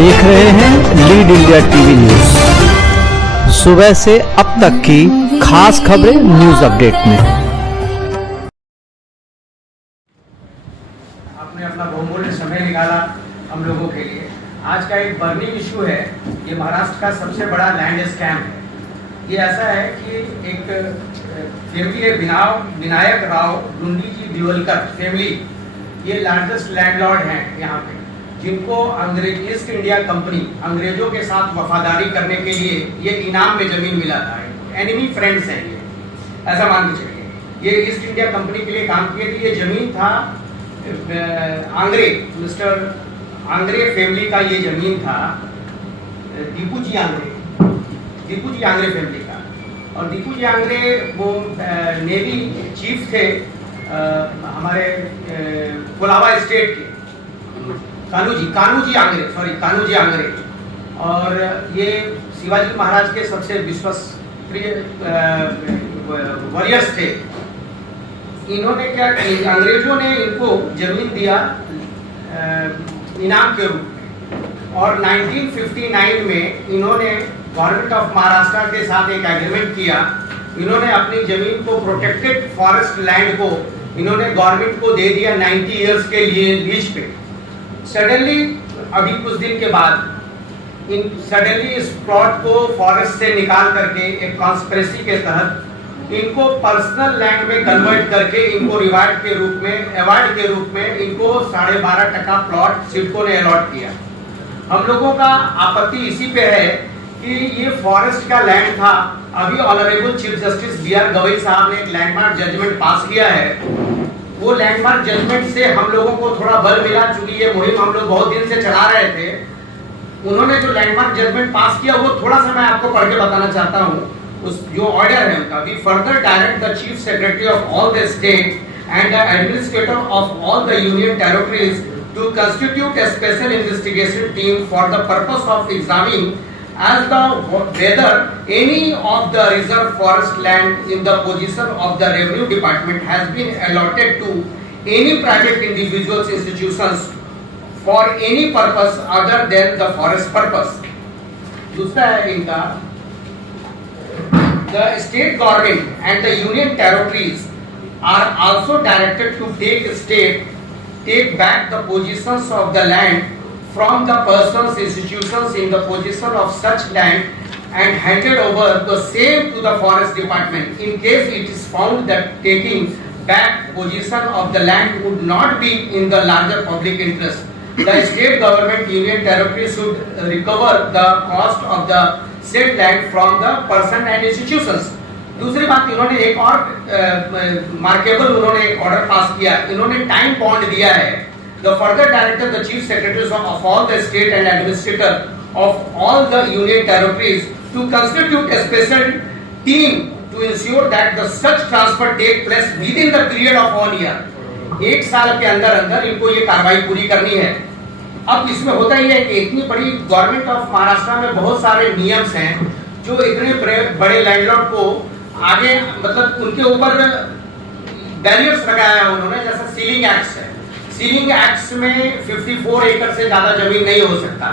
देख रहे हैं लीड इंडिया टीवी न्यूज। सुबह से अब तक की खास खबरें न्यूज अपडेट में। आपने अपना बहुमूल्य समय निकाला हम लोगों के लिए। आज का एक बर्निंग इशू है, ये महाराष्ट्र का सबसे बड़ा लैंड स्कैम है। ये ऐसा है कि एक फैमिली है, विनायक राव लुंडी जी दिवलकर फैमिली, ये लार्जेस्ट लैंडलॉर्ड हैं यहाँ पे, जिनको ईस्ट इंडिया कंपनी अंग्रेजों के साथ वफादारी करने के लिए ये इनाम में जमीन मिला था। एनिमी फ्रेंड्स हैं ये, ऐसा मान के चलिए। ये ईस्ट इंडिया कंपनी के लिए काम किए थे। ये जमीन था आंग्रे, मिस्टर आंग्रे फैमिली का ये जमीन था, दीपू जी आंग्रे फैमिली का। और दीपू जी आंग्रे वो नेवी चीफ थे हमारे कोलाबा स्टेट के, कान्हूजी आंग्रे। और ये शिवाजी महाराज के सबसे विश्वसनीय वॉरियर्स थे। इन्होंने क्या, अंग्रेजों ने इनको जमीन दिया इनाम के रूप में, और 1959 में इन्होंने गवर्नमेंट ऑफ महाराष्ट्र के साथ एक एग्रीमेंट किया। इन्होंने अपनी जमीन को, प्रोटेक्टेड फॉरेस्ट लैंड को इन्होंने गवर्नमेंट को दे दिया 90 इयर्स के लिए लीज पे। सडनली अभी कुछ दिन के बाद सडनली इस प्लॉट को फॉरेस्ट से निकाल करके एक कॉन्स्पिरेसी के तहत इनको पर्सनल लैंड में कन्वर्ट करके इनको अवार्ड के रूप में इनको 12.5% प्लॉट सिडको ने अलॉट किया। हम लोगों का आपत्ति इसी पे है कि ये फॉरेस्ट का लैंड था। अभी honourable chief justice B R. Gavai साहब ने एक लैंडमार्क जजमेंट पास किया है। वो लैंडमार्क जजमेंट से हम लोगों को थोड़ा बल मिला, चूंकि ये मुहिम हम लोग बहुत दिन से चला रहे थे। उन्होंने जो लैंडमार्क जजमेंट पास किया वो थोड़ा सा मैं आपको पढ़ के बताना चाहता हूँ। उस जो ऑर्डर है उनका, we further direct the chief secretary of all the state and the administrator of all the union territories to constitute a special investigation team for the purpose of examining as the whether any of the reserve forest land in the possession of the revenue department has been allotted to any private individuals institutions for any purpose other than the forest purpose. दूसरा है इनका, the state government and the union territories are also directed to take back the possessions of the land from the persons, institutions in the possession of such land and handed over the same to the forest department in case it is found that taking back possession of the land would not be in the larger public interest. The state government union territory should recover the cost of the said land from the person and institutions. दूसरी बात, इन्होंने एक और markable उन्होंने एक order pass किया। इन्होंने time bound दिया है। The further director, the chief secretaries of all the state and administrator of all the union territories to constitute a special team to ensure that the such transfer take place within the period of 1 year. 1 साल के अंदर इनको ये कार्रवाई पूरी करनी है। अब इसमें होता ही है कि इतनी बड़ी गवर्नमेंट ऑफ महाराष्ट्र में बहुत सारे नियम्स हैं जो इतने बड़े लैंडलॉर्ड को आगे, मतलब उनके ऊपर बैरियर्स लगाया है उन्होंने। जैसा सीलिंग एक्ट है, सीलिंग एक्ट में 54 एकड़ से ज्यादा जमीन नहीं हो सकता,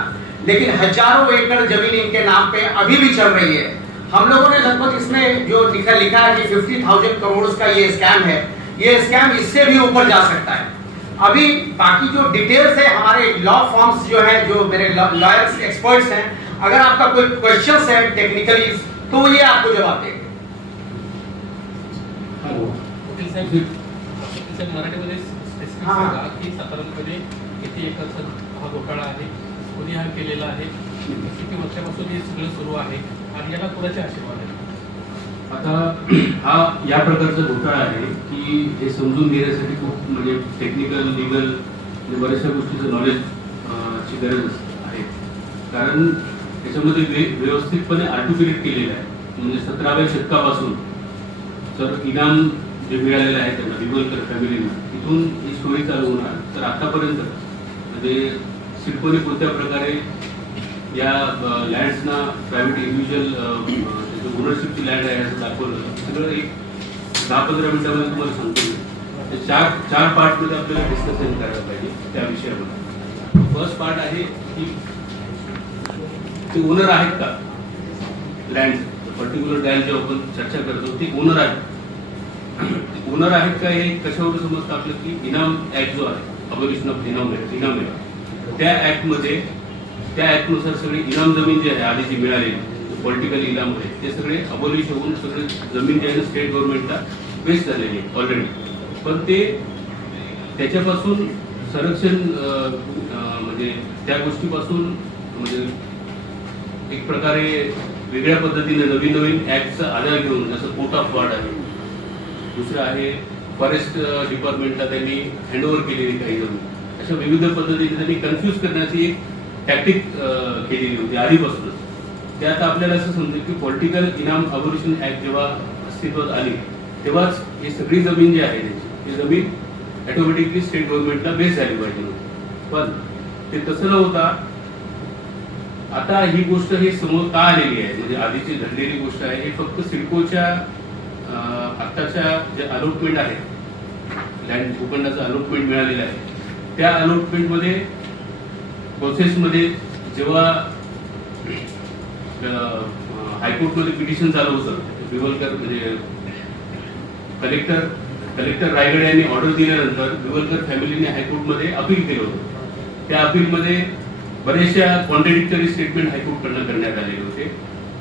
लेकिन हजारों एकड़ जमीन इनके नाम पे अभी भी चल रही है। हम लोगों ने लगभग इसमें जो लिखा है कि 50,000 करोड़ का ये स्कैम है। ये स्कैम इससे भी ऊपर जा सकता है। अभी बाकी जो डिटेल्स है, हमारे लॉ फॉर्म्स जो है, जो मेरे लॉयर्स एक्सपर्ट्स हैं, अगर आपका कोई क्वेश्चन है टेक्निकली तो ये आपको जवाब देंगे। मराठीमध्ये की सातारामध्ये किती एकरचा हा घोटाळा आहे, कोणी हा केलेला आहे, किती वर्षापासून हे सगळं सुरू आहे आणि याला कोणाचे आशीर्वाद आहे? आता हा या प्रकारचा घोटाळा आहे की हे समजून घेण्यासाठी खूप म्हणजे टेक्निकल, लिगल बऱ्याचशा गोष्टीचं नॉलेज ची गरज आहे. कारण त्याच्यामध्ये व्यवस्थितपणे आर्टिक्युलेट केलेलं आहे. म्हणजे 17व्या शतकापासून तर इनाम जे मिळालेलं आहे त्यांना, दिवलकर फॅमिलीना, तिथून ही स्टोरी चालू होणार. तर आतापर्यंत म्हणजे सिडकोने कोणत्या प्रकारे या लँड्सना प्रायव्हेट इंडिव्हिज्युअल ओनरशिपची लँड आहे असं दाखवलं. सगळं एक 10-15 मिनिटामध्ये तुम्हाला सांगतो. चार पार्टमध्ये आपल्याला डिस्कशन करायला पाहिजे त्या विषयामध्ये. फर्स्ट पार्ट आहे की ते ओनर आहेत का लँड, पर्टिक्युलर लँड जे आपण चर्चा करतो ते ओनर आहेत. ओनर आहेत का हे कशावर समजतं आपलं की इनाम ऍक्ट जो आहे, अबोलिशन ऑफ इनाम त्या ऍक्टमध्ये, त्या ऍक्टनुसार सगळी इनाम जमीन जी आहे आधीची मिळालेली पॉलिटिकल इनाम आहे ते सगळे अबोलिश होऊन सगळे जमीन जी आहे स्टेट गव्हर्नमेंटला वेस्ट झालेली आहे ऑलरेडी. पण ते त्याच्यापासून संरक्षण म्हणजे त्या गोष्टीपासून म्हणजे एक प्रकारे वेगळ्या पद्धतीने नवीन नवीन ऍक्टचा आधार घेऊन, जसं कोर्ट ऑफ वॉर्ड आहे, दुसरं आहे फॉरेस्ट डिपार्टमेंटला त्यांनी हँडओव्हर केलेली काही जमीन, अशा विविध पद्धतीने त्यांनी कन्फ्यूज करण्याची एक टॅक्टिक केलेली होती आधीपासूनच. ते आता आपल्याला असं समजेल की पॉलिटिकल इनाम अबोलिशन ऍक्ट जेव्हा अस्तित्वात आली तेव्हाच ही सगळी जमीन जी आहे ती जमीन ऑटोमॅटिकली स्टेट गव्हर्नमेंटला बेस झाली पाहिजे. पण ते तसं न होता आता ही गोष्ट हे समोर का आलेली आहे, म्हणजे आधीची घडलेली गोष्ट आहे, हे फक्त सिडकोच्या आताच्या जे अलॉटमेंट आहे, लँड भूखंडाचं अलॉटमेंट मिळालेलं आहे, त्या अलॉटमेंटमध्ये प्रोसेसमध्ये जेव्हा हायकोर्टमध्ये पिटिशन चालू होतं, बिवलकर म्हणजे कलेक्टर रायगड यांनी ऑर्डर दिल्यानंतर बिवलकर फॅमिलीने हायकोर्टमध्ये अपील केलं होतं. त्या अपीलमध्ये बरेचशा कॉन्ट्रडिक्टरी स्टेटमेंट हायकोर्टकडनं करण्यात आलेले होते.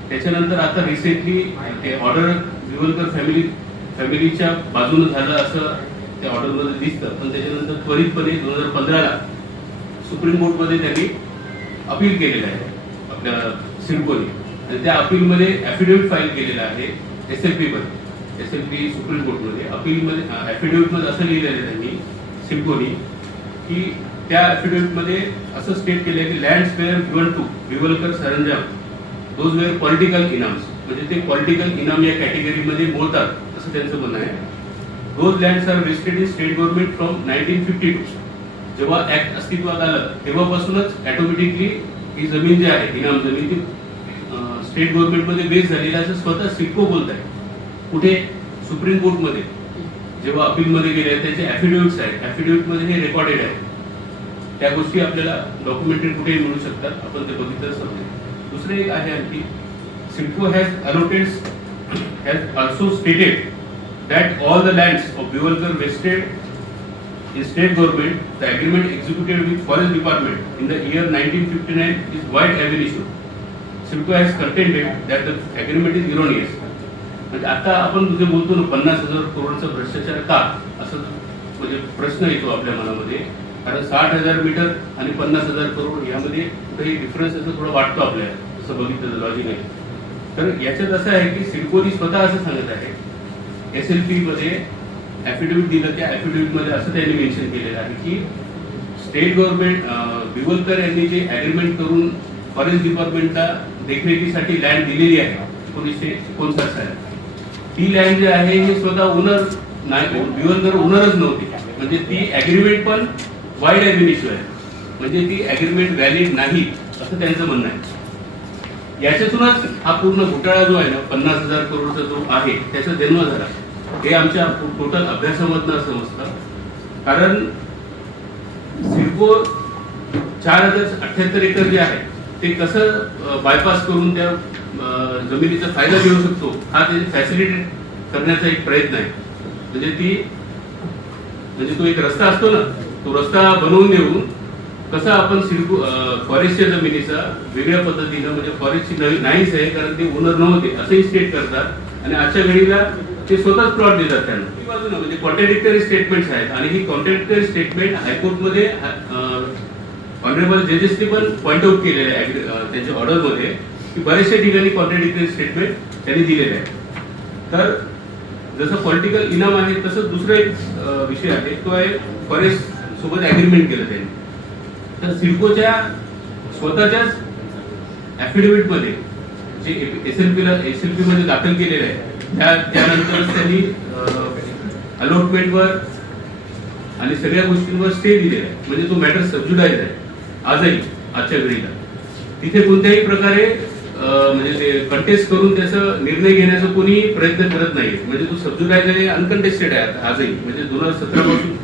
त्याच्यानंतर आता रिसेंटली ते ऑर्डर बिवलकर फॅमिलीच्या बाजूने झालं असं त्या ऑर्डरमध्ये दिसतं. पण त्याच्यानंतर त्वरितपणे 2015ला सुप्रीम कोर्टमध्ये त्यांनी अपील केलेलं आहे आपल्या सिडकोने, आणि त्या अपीलमध्ये ऍफिडेव्हिट फाईल केलेलं आहे एसएलपी सुप्रीम कोर्टमध्ये. अपीलमध्ये ऍफिडेव्हिटमध्ये असं लिहिलेलं आहे त्यांनी सिडकोनी की त्या ऍफिडेव्हिटमध्ये असं स्टेट केलं आहे की lands were given to Biwalkar सरंजाम दोज वेअर पॉलिटिकल इनाम्स, म्हणजे ते पॉलिटिकल इनाम या कॅटेगरीमध्ये मोडतात असं त्यांचं म्हणणं आहे. Those lands are vested in state government from 1952. जेव्हा ऍक्ट अस्तित्वात आलं तेव्हापासूनच ऑटोमॅटिकली ही जमीन जी आहे इनाम जमीन ती स्टेट गव्हर्नमेंटमध्ये बेस झालेली असं स्वतः सिडको बोलत आहे. कुठे सुप्रीम कोर्टमध्ये जेव्हा अपीलमध्ये गेले त्याचे ऍफिडेव्हिट्स आहेत, ऍफिडेव्हिटमध्ये हे रेकॉर्डेड आहे. त्या गोष्टी आपल्याला डॉक्युमेंटेड कुठेही मिळू शकतात, आपण ते बघितलं समजेल. दुसरे एक आहे आणखी, CIDCO has also stated that all the lands of Biwalkar vested in state government, the agreement executed with forest department in the year 1959 is void ab initio. Simco has contended that the agreement is erroneous. म्हणजे आता आपण जे बोलतो ना 50,000 करोडचा भ्रष्टाचार का, असं म्हणजे प्रश्न येतो आपल्या मनामध्ये. कारण 60,000 मीटर आणि 50,000 करोड यामध्ये काही डिफरन्स असं थोडं वाटतो आपल्याला, असं बघितलं लॉजिक आहे. तर याच्यात असं आहे की सिडकोनी स्वतः असं सांगत आहे, एसएलपी मध्ये ऍफिडेव्हिट दिलं, त्या ऍफिडेव्हिट मध्ये असं त्यांनी मेन्शन केलेलं आहे की स्टेट गव्हर्नमेंट बिवलकर यांनी जे अग्रीमेंट करून फॉरेस्ट डिपार्टमेंटला देखरेखीसाठी लँड दिलेली आहे 1959 साली, ती लँड जी आहे हे स्वतः ओनर नाही, बिवलकर ओनरच नव्हती, म्हणजे ती अग्रीमेंट पण वाईड ab initio आहे, म्हणजे ती अग्रीमेंट व्हॅलिड नाही असं त्यांचं म्हणणं आहे. याच्यातूनच हा पूर्ण घोटाळा जो आहे ना 50,000 करोडचा जो आहे त्याचा जन्म झाला, हे आमच्या टोटल अभ्यासामधनं समजतं. कारण सिडको 4,078 एकर जे आहे ते कसं बायपास करून त्या जमिनीचा फायदा घेऊ शकतो हा त्याची फॅसिलिटेट करण्याचा एक प्रयत्न आहे. म्हणजे तो एक रस्ता असतो ना, तो रस्ता बनवून देऊन कसं आपण सिडको फॉरेस्टच्या जमिनीचा वेगळ्या पद्धतीनं, म्हणजे फॉरेस्टची नाहीच आहे कारण ते ओनर नव्हते असंही स्टेट करतात, आणि आजच्या घडीला ते स्वतःच प्लॉट देतात त्यांना. बाजूला म्हणजे कॉन्ट्रडिक्टरी स्टेटमेंट्स आहेत, आणि ही कॉन्ट्रडिक्टरी स्टेटमेंट हायकोर्टमध्ये ऑनरेबल जजेसने पण पॉइंट आउट केलेले आहे त्यांच्या ऑर्डरमध्ये की बऱ्याचशा ठिकाणी कॉन्ट्रडिक्टरी स्टेटमेंट त्यांनी दिलेले आहे. तर जसं पॉलिटिकल इनाम आहे तसंच दुसरा एक विषय आहे, तो आहे फॉरेस्ट सोबत अग्रीमेंट केलं त्यांनी. तर सिडकोच्या स्वतःच्याच ऍफिडेव्हिट मध्ये जे एसएलपी मध्ये दाखल केलेलं आहे त्यानंतर त्यांनी अलॉटमेंटवर आणि सगळ्या गोष्टींवर स्टे दिलेला आहे, म्हणजे तो मॅटर सबज्युडाइज आहे आजही आजच्या घडीला. तिथे कोणत्याही प्रकारे म्हणजे ते कंटेस्ट करून त्याचा निर्णय घेण्याचा कोणी प्रयत्न करत नाही, म्हणजे तो सबज्युडाइज आहे, अनकंटेस्टेड आहे आजही. म्हणजे 2017 पासून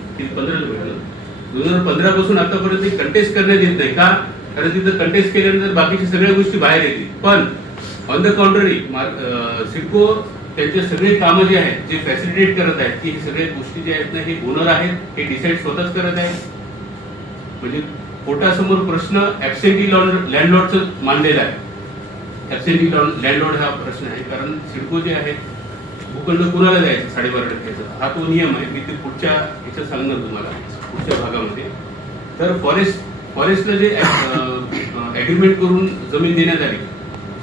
2015 पासून आतापर्यंत कंटेस्ट करण्यात येत नाही का, कारण तिथं कंटेस्ट केल्यानंतर बाकीच्या सगळ्या गोष्टी बाहेर येतील. पण ऑन द कॉन्ट्ररी सिडको त्यांचे सगळे कामं जे आहेत, जे फॅसिलिटेट करत आहेत, की हे सगळ्या गोष्टी जे आहेत ना, हे ओनर आहेत, हे डिसाईड स्वतःच करत आहेत. म्हणजे कोर्टासमोर प्रश्न ऍबसेंटी लँडलॉर्डचं मांडलेला आहे. ऍबसेंटी लँडलॉर्ड हा प्रश्न आहे, कारण सिडको जे आहे भूखंड कुणाला द्यायचं 12.5% हा तो नियम आहे. मी ते पुढच्या ह्याच्यात सांगणार तुम्हाला पुढच्या भागामध्ये. तर फॉरेस्टला जे अग्रीमेंट करून जमीन देण्यात आली,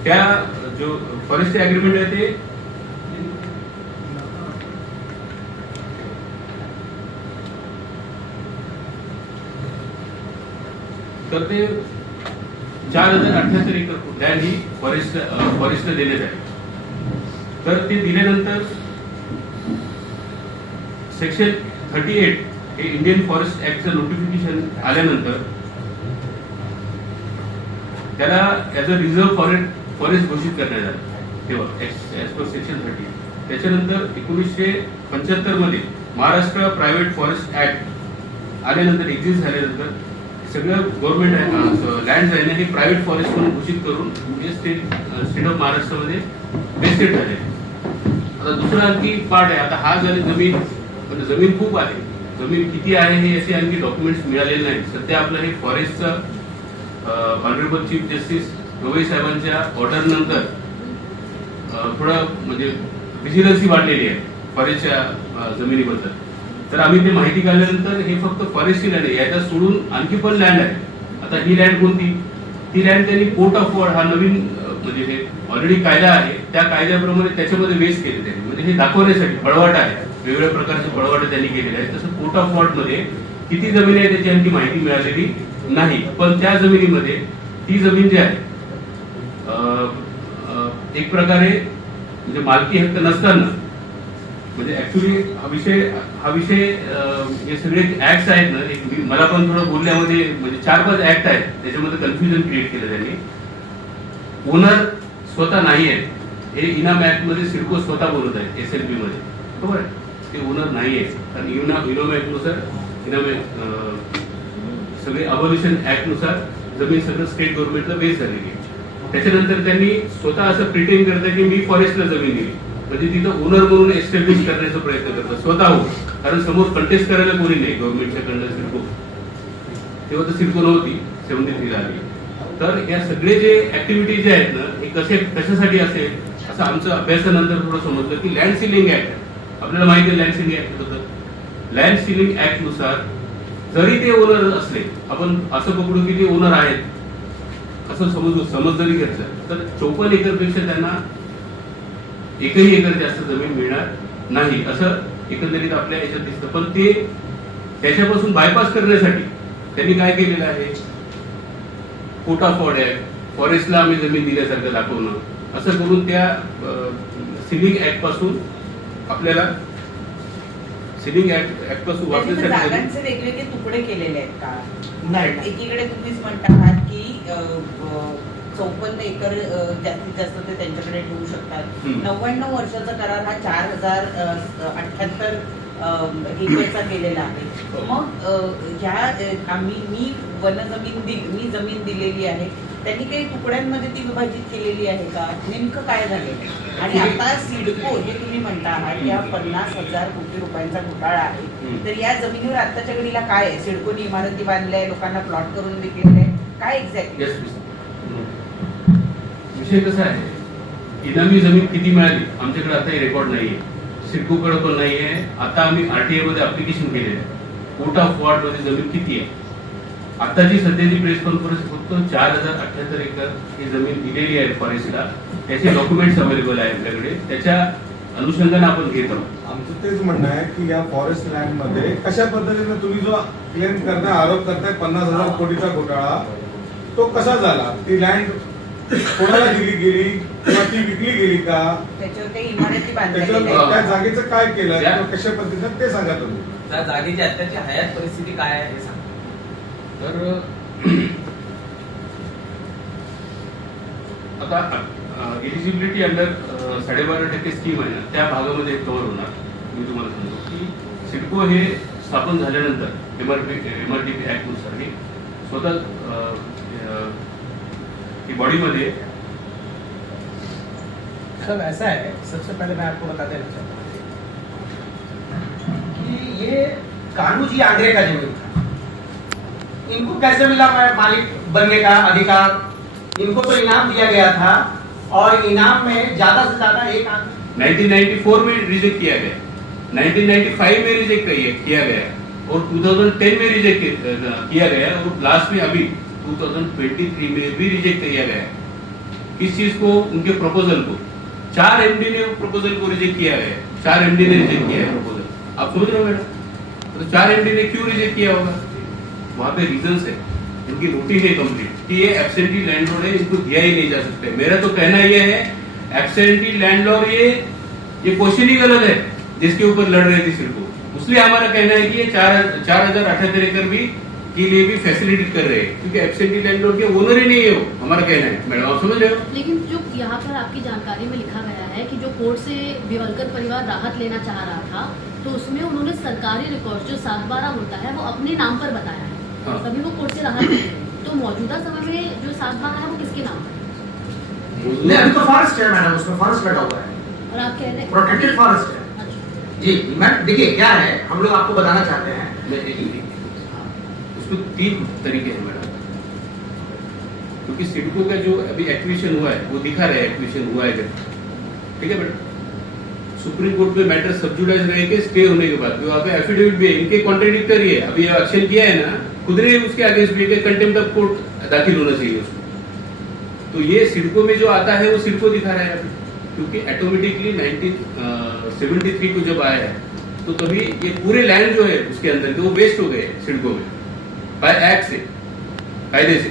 त्या जो फॉरेस्ट अग्रीमेंट आहे ते तर ते 4078 एकर लँड ही फॉरेस्टला देण्यात आली. तर ते दिल्यानंतर सेक्शन 38 हे इंडियन फॉरेस्ट ऍक्टचं नोटिफिकेशन आल्यानंतर त्याला ऍज अ रिझर्व्ह फॉरेस्ट घोषित करण्यात आलं तेव्हा ऍज पर सेक्शन 30. त्याच्यानंतर 1975 मध्ये महाराष्ट्र प्रायव्हेट फॉरेस्ट ऍक्ट आल्यानंतर एक्झिस्ट झाल्यानंतर सगळं गव्हर्नमेंट लँड आहे ना हे प्रायव्हेट फॉरेस्ट म्हणून घोषित करून स्टेट ऑफ महाराष्ट्रामध्ये वेस्टेड झाले. आता दुसरा आणखी पार्ट आहे. आता हा झाली जमीन, पण जमीन खूप आहे. जमीन किती आहे हे असे आणखी डॉक्युमेंट्स मिळालेले नाही. सध्या आपलं हे फॉरेस्टचं ऑनरेबल चीफ जस्टिस गवई साहेबांच्या ऑर्डर नंतर थोडं म्हणजे विजिलन्सी वाढलेली आहे फॉरेस्टच्या जमिनीबद्दल. तर आम्ही ते माहिती काढल्यानंतर हे फक्त फॉरेस्टची लँड आहे, याच्या सोडून आणखी पण लँड आहे. आता ही लँड कोणती? ती लँड त्यांनी कोर्ट ऑफ वॉर्ड हा नवीन म्हणजे हे ऑलरेडी कायदा आहे, त्या कायद्याप्रमाणे त्याच्यामध्ये वेस्ट केले त्यांनी. म्हणजे हे दाखवण्यासाठी पळवाट आहे, वेगवेगळ्या प्रकारचे पळवाट त्यांनी केलेले आहे. तसं कोर्ट ऑफ वॉर्ड मध्ये किती जमीन आहे त्याची आणखी माहिती मिळालेली नाही. पण त्या जमिनीमध्ये ती जमीन जी आहे एक प्रकारे म्हणजे मालकी हक्क नसताना म्हणजे ऍक्च्युली हा विषय हे सगळे ऍक्ट आहेत ना, मला पण थोडं बोलण्यामध्ये म्हणजे 4-5 ऍक्ट आहेत, त्याच्यामध्ये कन्फ्युजन क्रिएट केलं त्यांनी. ओनर स्वतः नाही आहे हे इनाम ऍक्ट मध्ये सिडको स्वतः बोलत आहे SLP मध्ये, बरोबर आहे. ते ओनर नाही आहे कारण इनाम ऍक्ट नुसार सगळे अबॉल्युशन ऍक्ट नुसार जमीन सगळं स्टेट गव्हर्नमेंटला बेस झालेली आहे. त्याच्यानंतर त्यांनी स्वतः असं प्रिटेंड करतात की मी फॉरेस्टला जमीन दिली, म्हणजे तिथं ओनर म्हणून एस्टॅब्लिश करण्याचा प्रयत्न करतात स्वतः हो. कारण समोर कंटेस्ट करायला कोणी नाही गव्हर्नमेंटच्या कडनं सिडको. तेव्हा तर सिडको नव्हती, 73 आली. तर या सगळे जे ऍक्टिव्हिटी जे आहेत ना हे कशासाठी असेल असं आमचं अभ्यासानंतर थोडं समजलं की लँड सिलिंग ऍक्ट, आपल्याला माहिती आहे लँड सिलिंग ऍक्ट बद्दल. लँड सिलिंग ऍक्ट नुसार जरी ते ओनर असले, आपण असं पकडू की ते ओनर आहेत असं समज जरी घेतलं तर 54 एकर पेक्षा त्यांना 1ही एकर जास्त जमीन मिळणार नाही असं एकंदरीत आपल्या याच्यात दिसतं. पण ते त्याच्यापासून बायपास करण्यासाठी त्यांनी काय केलेलं आहे, कोर्ट ऑफ वॉर्ड ऍक्ट, फॉरेस्टला आम्ही जमीन दिल्यासारखं दाखवणं, असं करून त्या सिलिंग ऍक्ट पासून आपल्याला सिलिंग ऍक्ट पासून वापरण्यासाठी जागांचे वेगवेगळे तुकडे केलेले आहेत का? नाही. एकीकडे तुम्हीच म्हणता आहात की 54 एकर जास्तीत जास्त ते त्यांच्याकडे ठेवू शकतात. 99 वर्षाचा करार हा 4078 एकरचा केलेला आहे. मग ज्या मी मी जमीन दिलेली आहे त्यांनी काही तुकड्यांमध्ये ती विभाजित केलेली आहे का? नेमकं काय झालेलं? आणि आता सिडको जे तुम्ही म्हणता आहात या 50,000 कोटी रुपयांचा घोटाळा आहे, तर या जमिनीवर आताच्या घडीला काय आहे? सिडकोनी इमारती बांधल्या, लोकांना प्लॉट करून विकलेले, काय एक्झॅक्टली? विषय कसा आहे, इनामी जमीन किती मिळाली आमच्याकडे आता रेकॉर्ड नाहीये, सिडकोकडे पण नाहीये. आता आम्ही RTA मध्ये अप्लिकेशन केलेलं आहे, कोर्ट ऑफ वॉर्ड मध्ये जमीन किती आहे. आताची सध्याची प्रेस कॉन्फरन्स फक्त 4078 एकर ही जमीन दिलेली आहे फॉरेस्टला, त्याचे डॉक्युमेंट्स अवेलेबल आहे आपल्याकडे, त्याच्या अनुषंगाने आपण घेत आहोत. आमचं तेच म्हणणं आहे की या फॉरेस्ट लँड मध्ये कशा पद्धतीने तुम्ही जो क्लेम करताय, आरोप करताय 50,000 कोटीचा घोटाळा, तो कसा झाला? ती लँड कोणाला दिली गेली किंवा ती विकली गेली का? त्याच्यावर काही इमारती त्याच्यावर बांधल्या त्या जागेचं काय केलं किंवा कशा पद्धतीने ते सांगा तुम्ही. त्या जागेची आताची हयात परिस्थिती काय आहे हे सांगा. तर आता एलिजिबिलिटी अंडर 12.5% स्कीम आहे ना, त्या भागामध्ये कव्हर होणार. मी तुम्हाला सांगतो की सिडको हे स्थापन झाल्यानंतर MRTP ऍक्ट नुसार हे स्वतः की बॉडीमध्ये सब ऐसा है, सबसे पहले मैं आपको बता देना चाहता हूँ कि ये कानू जी आंध्रे का जमीन था। इनको कैसे मिला मालिक बनने का अधिकार? इनको तो इनाम दिया गया था और इनाम में ज्यादा से ज्यादा एक 1994 में रिजेक्ट किया गया, 1995 में रिजेक्ट किया गया और 2010 में रिजेक्ट किया गया और लास्ट में अभी 2023 में भी रिजेक्ट किया गया। किस चीज को? उनके प्रपोजल को। 4 एमडी ने प्रपोजल को रिजेक्ट किया है, 4 एमडी ने रिजेक्ट किया है प्रपोजल। आप समझ रहे हो मैडम? तो 4 एमडी ने क्यों रिजेक्ट किया होगा? वहां पे रीजंस है, इनकी नोटिस है कंप्लीट कि ये एब्सेंटी लैंडलॉर्ड है, इनको दिया ही नहीं जा सकता। मेरा तो कहना ये है एब्सेंटी लैंडलॉर्ड ये क्वेश्चन ही गलत है जिसके ऊपर लड़ रहे थे सिर्फ, इसलिए हमारा कहना है कि ये 4078 एकड़ भी के लिए भी फैसिलिटी कर रहे हैं क्योंकि एब्सेंटी लैंडलॉर्ड के ओनर ही नहीं है वो, हमारा कहना है। मैडम आप समझ रहे हो? लेकिन जो यहाँ पर आपकी जानकारी में लिखा गया है कि जो कोर्ट से बिवलकर परिवार राहत लेना चाह रहा था तो उसमें उन्होंने सरकारी रिकॉर्ड जो 7/12 होता है वो अपने नाम पर बताया है। हाँ। तभी वो कोर्ट से राहत ले रहे हैं। तो मौजूदा समय में जो 7/12 है वो किसके नाम पर है? नहीं, अभी तो फॉरेस्ट है मैडम, उसमें फॉरेस्ट लगा हुआ है, और आप कह रहे हैं प्रोटेक्टेड फॉरेस्ट है। अच्छा। जी मैम देखिए क्या है, हम लोग आपको बताना चाहते हैं। उसमें 3 तरीके हैं मैडम, क्योंकि सिडको का जो अभी एक्विजिशन हुआ है वो दिखा रहा है एक्विजिशन हुआ है जब, ठीक है मैडम। सुप्रीम कोर्ट में मैटर सब्जुडाइज रहे के स्टे होने के बाद वहाँ पे एफिडेविट भी है, इनके कॉन्ट्रेडिक्टरी है। अभी एक्शन किया है ना, खुद ने उसके अगेंस्ट भी कंटेम्प्ट ऑफ कोर्ट दाखिल होना चाहिए उसको। तो ये सिडको में जो आता है वो सिडको दिखा रहा है अभी, क्योंकि ऑटोमेटिकली 1973 को जब आया है तो तभी ये पूरे लैंड जो है उसके अंदर के वो वेस्ट हो गए सिडको में बाय एक्ट से, कायदे से।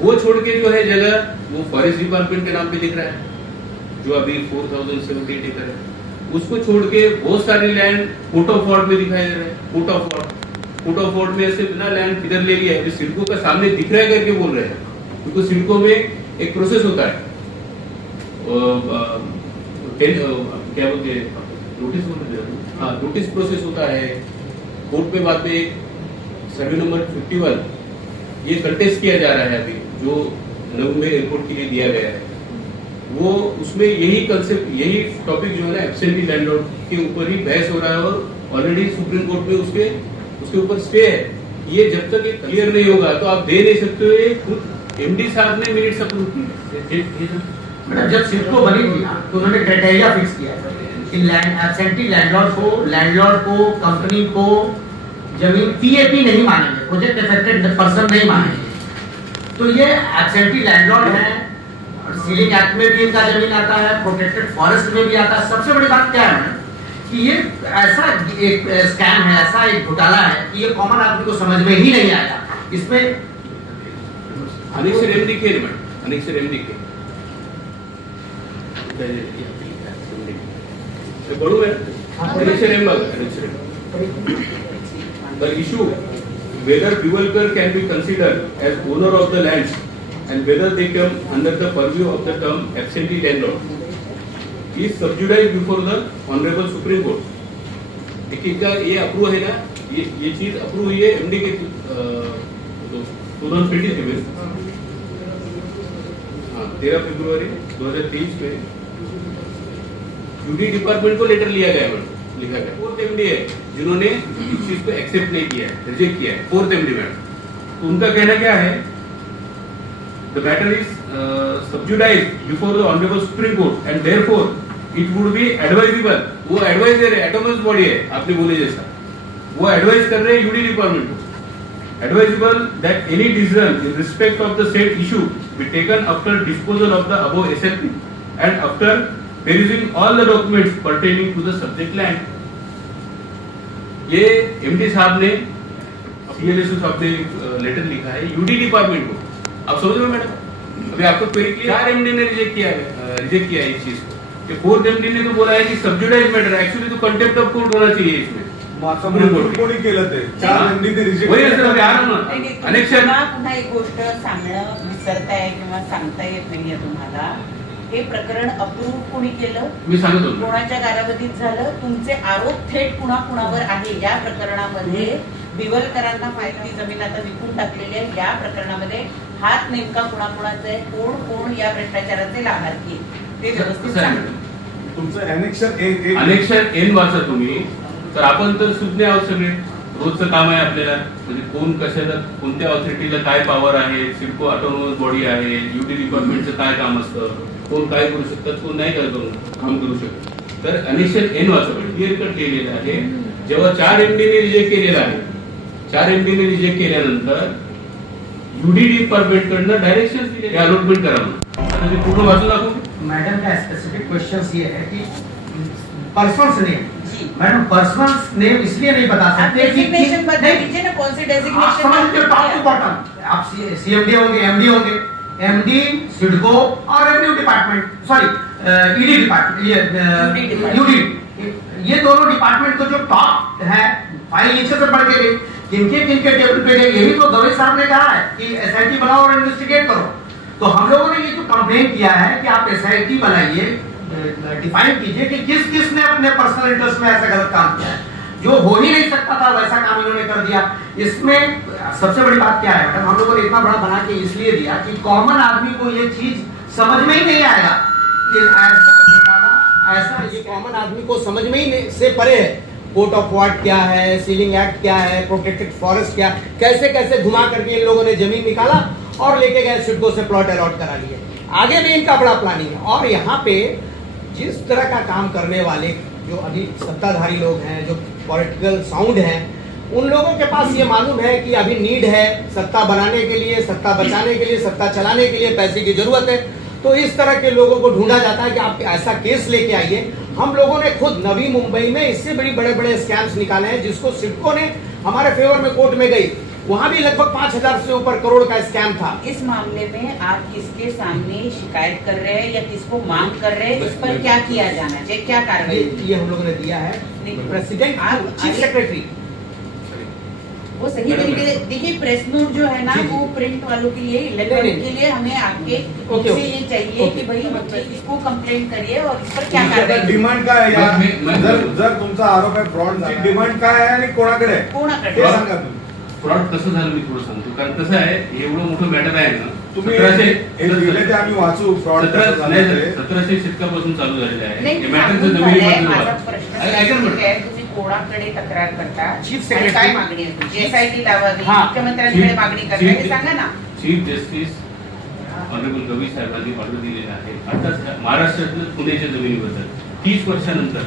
वो छोड़ के जो है जगह वो फॉरेस्ट डिपार्टमेंट के नाम पे दिख रहा है जो अभी 4078 एकड़ है, उसको छोड़ के बहुत सारे लैंड कोर्ट ऑफ वॉर्ड में दिखाई दे रहे हैं। कोर्ट ऑफ वॉर्ड में ऐसे बिना लैंड किधर ले लिया है, सिडको का सामने दिख रहा है करके बोल रहे हैं, क्योंकि सिडको में एक प्रोसेस होता है, क्या बोलते हैं, नोटिस प्रोसेस होता है कोर्ट में। बाद में सर्वे नंबर 51 ये कंटेस्ट किया जा रहा है अभी जो नवंबर एयरपोर्ट के लिए दिया गया है, वो उसमें यही कंसेप्ट, यही टॉपिक जो है ना एब्सेंटी लैंडलॉर्ड के ऊपर ही बहस हो रहा है और ऑलरेडी सुप्रीम कोर्ट में उसके ऊपर स्टे है। ये जब तक ये क्लियर नहीं होगा तो आप दे नहीं सकते हो। ये खुद एमडी साहब ने मिनट्स अप्रूव किए। मैडम जब सिडको बनी थी ना तो उन्होंने क्राइटेरिया फिक्स किया कि एब्सेंटी लैंडलॉर्ड को कंपनी को जमीन पीएपी नहीं मानेंगे, प्रोजेक्ट अफेक्टेड पर्सन नहीं मानेंगे। तो ये एब्सेंटी लैंडलॉर्ड है, सीलिंग एक्ट में भी इनका जमीन आता है, प्रोटेक्टेड फॉरेस्ट में भी आता है। सबसे बड़ी बात क्या है कि ये ऐसा एक स्कैम है, ऐसा एक घोटाला है कि ये कॉमन आदमी को समझ में ही नहीं आया। इसमें अनेक्सर एमडी के अनेक्सर एमडी के बड़ू है annexure MD. The issue whether Biwalkar can be considered as owner of the lands and whether they come under the purview of the term absentee landlord is subjudiced before the Honorable Supreme Court. देखिए का ये approve है ना, ये चीज approve हुई है MD के 2023 में, 13 फरवरी 2023 में यूडी डिपार्टमेंट को लेटर लिया गया है, लिखा गया। 4th एमडी है जिन्होंने इस चीज को एक्सेप्ट नहीं किया है, रिजेक्ट किया है, 4th एमडी मैडम। तो उनका कहना क्या है, the matter is subjudice before the Honorable Supreme Court and therefore it would be advisable। वो एडवाइजर है, एटोनमस बॉडी है, आपने बोले जैसा, वो एडवाइज कर रहे हैं यूडी डिपार्टमेंट को। Advisable that any decision in respect of the set issue be taken after disposal of the above SLP and after perusing all the documents pertaining to the subject land। ये MD साहब ने सीएलएसओ साहब ने letter लिखा है UD department को। आप समझ रहे हो मैडम? अभी आपको क्वेरी किया, 4 एमडी ने रिजेक्ट किया है इस चीज को। ये 4th एमडी ने तो बोला है कि सब्जुडाइज मैटर, एक्चुअली तो कंटेम्प्ट ऑफ कोर्ट होना चाहिए इसमें। कोणी केलं ते 4 एमडी ने रिजेक्ट वही असेल अभी आराम ना अनेक्शन। पुन्हा एक गोष्ट सांगणं विसरताय किंवा सांगता येत नाहीये तुम्हाला, हे प्रकरण अप्रूव्ह कोणी केलं, मी सांगत होतो कोणाच्या कालावधीत झालं, तुमचे आरोप थेट कुणाकुणावर आहे या प्रकरणामध्ये? बिवलकरांना माहिती जमीन आता विकून टाकलेली आहे, या प्रकरणामध्ये हात नेमका कुणाकुणाचा आहे, कोण कोण या भ्रष्टाचाराचे लाभार्थी आहे, ते व्यवस्थित कसं आहे सांगा. मॅडम? तुमचं अनेक्शन अनेक्शन एन वाचा तुम्ही, तर आपण तर सुज्ञ आहोत सगळे. रोजचं काम आहे आपल्याला, म्हणजे कोण कशाला कोणत्या ऑथॉरिटीला काय पॉवर आहे, सिडको ऑटोनॉमस बॉडी आहे, ड्युटी डिपार्टमेंटचं काय काम असतं, कोण काय करू शकतात, कोण नाही काय काम करू शकत. तर अनेक्शन एन वाचा क्लिअर कट केलेलं आहे. जेव्हा 4 MD ने रिजेक्ट केलेलं आहे, 4 MD ने रिजेक्ट केल्यानंतर यूडी डिपार्टमेंट कडनं डायरेक्शन दिले अलॉटमेंट करावं. आता ते पूर्ण वाचून दाखवू. मैडम का स्पेसिफिक क्वेश्चन ये है कि पर्सनस नेम, जी. मैडम पर्सनस नेम इसलिए नहीं बता आप सकते डेजिग्नेशन बता दीजिए ना, कौन सी आप डेजिग्नेशन समझते हो टॉप टू बॉटम, आप सीएमडी होंगे, एमडी होंगे, एमडी सिडको और revenue department, sorry ED department, UD, ये दोनों डिपार्टमेंट को जो टॉप है, फाइल नीचे से बढ़ के गई, किनके किनके टेबल पे गए, यही तो दवे साहब ने कहा है कि एसआईटी बनाओ और इन्वेस्टिगेट करो. तो हम लोगों ने ये जो कंप्लेंट किया है कि आप एसआईटी बनाइए, डिफाइन कीजिए कि किस किस ने अपने पर्सनल इंटरेस्ट में ऐसा गलत काम किया है. जो हो ही नहीं सकता था वैसा काम इन्होंने कर दिया. इसमें सबसे बड़ी बात क्या है मैडम, हम लोगों ने इतना बड़ा बना के इसलिए दिया कि कॉमन आदमी को ये चीज समझ में ही नहीं आएगा कि ऐसा ये कॉमन आदमी को समझ में ही नहीं से परे है. कोर्ट ऑफ वार्ड क्या है, सीलिंग एक्ट क्या है, प्रोटेक्टेड फॉरेस्ट क्या, कैसे कैसे घुमा करके इन लोगों ने जमीन निकाला और लेके गए सिडको से प्लॉट अलॉट करा लिए. आगे भी इनका बड़ा प्लानिंग है. और यहाँ पे जिस तरह का काम करने वाले जो अभी सत्ताधारी लोग हैं, जो पॉलिटिकल साउंड हैं, उन लोगों के पास ये मालूम है कि अभी नीड है सत्ता बनाने के लिए, सत्ता बचाने के लिए, सत्ता चलाने के लिए पैसे की जरूरत है. तो इस तरह के लोगों को ढूंढा जाता है कि आप ऐसा केस लेके आइए. हम लोगों ने खुद नवी मुंबई में इससे बड़े बड़े स्कैम्स निकाले हैं, जिसको सिडको ने हमारे फेवर में कोर्ट में गई, वहां भी लगभग 5,000 से ऊपर करोड़ का स्कैम था. इस मामले में आप किसके सामने शिकायत कर रहे हैं या किसको मांग कर रहे हैं, इस पर क्या किया जाना चाहिए, क्या कार्रवाई? ये हम लोगों ने दिया है प्रेसिडेंट, चीफ सेक्रेटरी. वो सही तरीके से देखिए. प्रेस नोट जो है ना, जी, जी. वो प्रिंट वालों के लिए, इलेक्ट्रॉनिक के लिए हमें आके ओके, उनसे ये चाहिए कि भाई इसको कंप्लेंट करिए और इस पर क्या कार्रवाई. डिमांड काय आहे या? मैं- जर तुमचा आरोप आहे फ्रॉडची, डिमांड काय आहे आणि कोणाकडे आहे कोणाकडे? ते सांगा तुम्ही. फ्रॉड कसं झालं मी थोडं सांगतो. कारण कसं आहे, हे एवढं मोठं मॅटर आहे ना, तुम्ही हे दिले ते आम्ही वाचू. फ्रॉड 1700 शतकापासून चालू झालेलं आहे. नाही, हे मॅटरचं सांगून जमिनी झालंय. बाजूला माझा आहे. प्रश्न ऐका ना specific मॅडम. आहे, तुम्ही कोणाकडे तक्रार करता, चीफ आणि सेक्रेटरी. काय मागणी आहे तुमची? एसआयटी लावावी, हा. मुख्यमंत्र्यांकडे मागणी करता, हे सांगा ना. चीफ जस्टिस ऑनरेबल रवी साहेबांनी ऑर्डर दिलेला आहे. आता महाराष्ट्रातल्या पुण्याच्या जमिनीबद्दल 30 वर्षानंतर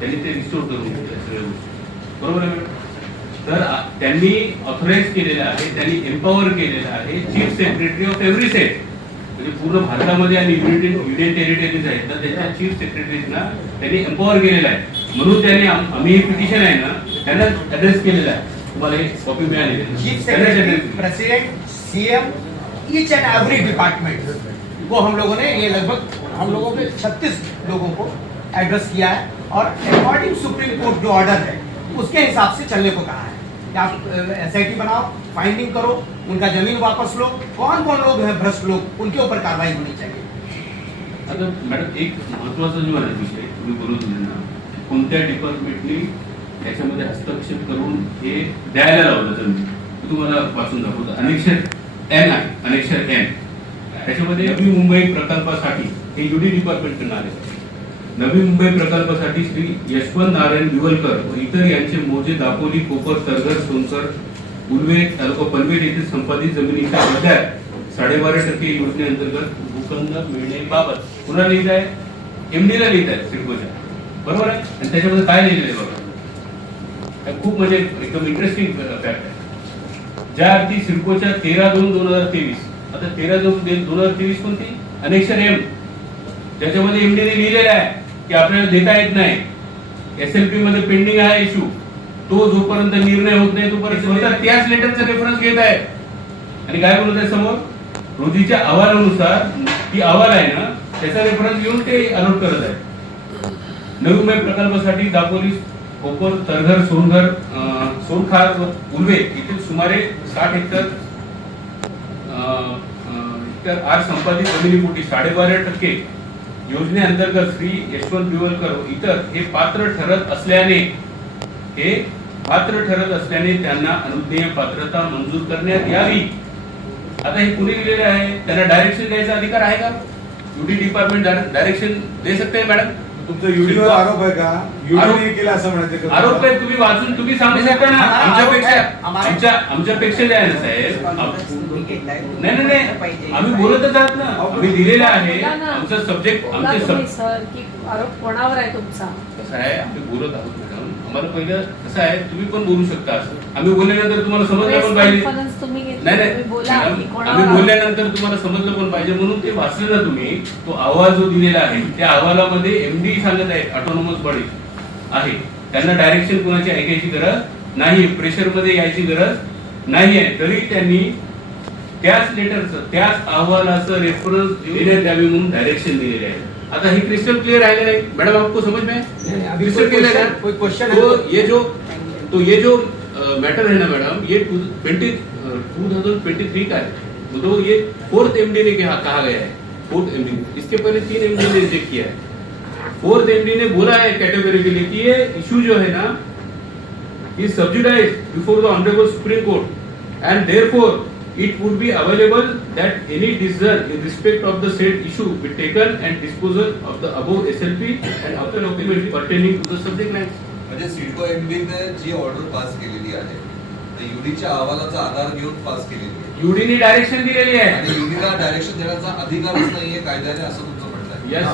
त्यांनी ते रिस्टोर करून घेतलं सगळ्या गोष्टी. बरोबर आहे मॅडम? तर त्यांनी ऑथराईज केलेलं आहे, त्यांनी एम्पॉवर केलेलं आहे chief secretary of every state, म्हणजे पूर्ण भारतामध्ये आणि युनियन टेरिटरीज आहेत ना, त्याच्या चीफ सेक्रेटरीजना त्यांनी एम्पॉवर केलेलं आहे. म्हणून त्यांनी आम्ही हे पिटिशन आहे ना, त्यांना ऍड्रेस केलेला आहे. तुम्हाला हे कॉपी मिळाली chief secretary, president, CM, each and every department को हम लोगों ने, ये लगभग हम लोगों के 36 लोगों को एड्रेस किया है और अकॉर्डिंग सुप्रीम कोर्ट जो ऑर्डर है उसके हिसाब से चलने को कहा है कि आप एसआईटी बनाओ, फाइंडिंग करो, उनका जमीन वापस लो, कौन कौन लोग हैं भ्रष्ट लोग, उनके ऊपर कार्रवाई होनी चाहिए. आता मॅडम एक महत्वाचा जो आहे विषय तुम्ही बोलत होते ना, कोणत्या डिपार्टमेंटनी त्याच्यामध्ये हस्तक्षेप करून हे द्यायला लावलं जमीन, तुम्हाला वाचून दाखवतो. अनेक्षर एन आहे, अनेक्षर एन. त्याच्यामध्ये नवी मुंबई प्रकल्पासाठी हे यूडी डिपार्टमेंटकडून आले. नवी मुंबई प्रकल्पासाठी श्री यशवंत नारायण दिवलकर व इतर यांचे मोजे दापोली, कोपर, तरघर, सोनसर, उल्वे, तालुका पनवेल येथे संपादित जमिनीच्या बदल्यात 12.5% योजनेअंतर्गत भूखंड मिळण्याबाबत पुन्हा लिहित आहे, एमडीला लिहित आहे सिडकोच्या. बरोबर आहे? आणि त्याच्यामध्ये काय लिहिलेलं आहे बघा, खूप म्हणजे एकदम इंटरेस्टिंग फॅक्ट आहे. ज्या अर्थी सिडकोच्या 13/2/2023, आता 13/2/2023 कोणती? अनेक्षर एम, ज्याच्यामध्ये एमडीने लिहिलेलं आहे की आपल्याला देता येत नाही, एसएलपी मध्ये पेंडिंग आहे इश्यू, तो जोपर्यंत निर्णय होत नाही तोपर्यंत स्वतः त्याच लेटरचा रेफरन्स घेत आहे. आणि काय बोलत आहे समोर, रोजीच्या अहवालानुसार ती अहवाल आहे ना, त्याचा रेफरन्स घेऊन ते अलॉट करत आहे. नवी मुंबई प्रकल्पासाठी दापोली, कोपर, तरघर, सोनखार व उल्वे येथील सुमारे 60 हेक्टर आर संपादित जमिनीपोटी 12.5% योजनेअंतर्गत श्री यशवंत दिवलकर व इतर हे पात्र ठरत असल्याने त्यांना अनुज्ञेय पात्रता मंजूर करण्यात यावी. आता हे कुणी दिलेलं आहे, त्यांना डायरेक्शन द्यायचा अधिकार आहे का? युडी डिपार्टमेंट डायरेक्शन दे सकते हैं मॅडम? तुमचा युडीवर आरोप आहे का? युडीने केला असं म्हणायचं का? आरोप आहे, तुम्ही वाचून तुम्ही सांगू शकता ना. आमच्यापेक्षा जे आहे ना साहेब, नाही आम्ही बोलतच आहात ना, आम्ही दिलेलं आहे. आमचं सब्जेक्ट आमचे सर की आरोप कोणावर आहे तुमचा? कसं आहे, आम्ही बोलत आहोत मॅडम. आम्हाला पहिलं कसं आहे, तुम्ही पण बोलू शकता असं. आम्ही बोलल्यानंतर तुम्हाला समजलं पण पाहिजे. तुम्ही घेतली, नाही तुम्ही बोला की आम्ही कोणावर बोलल्यानंतर तुम्हाला समजलं पण पाहिजे म्हणून ते वाचलं ना तुम्ही. तो अहवाल जो दिलेला आहे त्या अहवालामध्ये एमडी सांगत आहे ऑटोनॉमस बॉडी आहे, त्यांना डायरेक्शन कोणाची ऐकायची गरज नाही, प्रेशर मध्ये यायची गरज नाही आहे. तरी त्यांनी त्याच लेटरचं त्याच अहवालाचं रेफरन्स देण्यात यावे म्हणून डायरेक्शन दिलेले आहे. आता हे क्रिस्टल क्लियर आहे नहीं मैडम, आपको समझ में क्रिस्टल क्लियर है? कोई क्वेश्चन तो ये जो मैटर है ना मैडम, ये 2023 का है. तो ये 4th एमडी ने कहा गया है. 4th एमडी, इसके पहले 3 एमडी ने रिजेक्ट किया है. 4th एमडी ने बोला है कैटेगोरिकली कि ये इशू जो है ना is subjudiced before the honourable supreme court and therefore it would be available that any decision in respect of the said issue be taken and disposal of the above SLP and other documents pertaining to the subject lines. म्हणजे सिडको एमडीने जी order pass केलेली आहे तर युडीच्या अहवालाचा आधार घेऊन पास केलेली आहे. युडीने direction दिलेली आहे आणि युडीला डायरेक्शन देण्याचा अधिकारच नाहीये कायद्याने, असं तुमचं म्हणणं आहे. यस,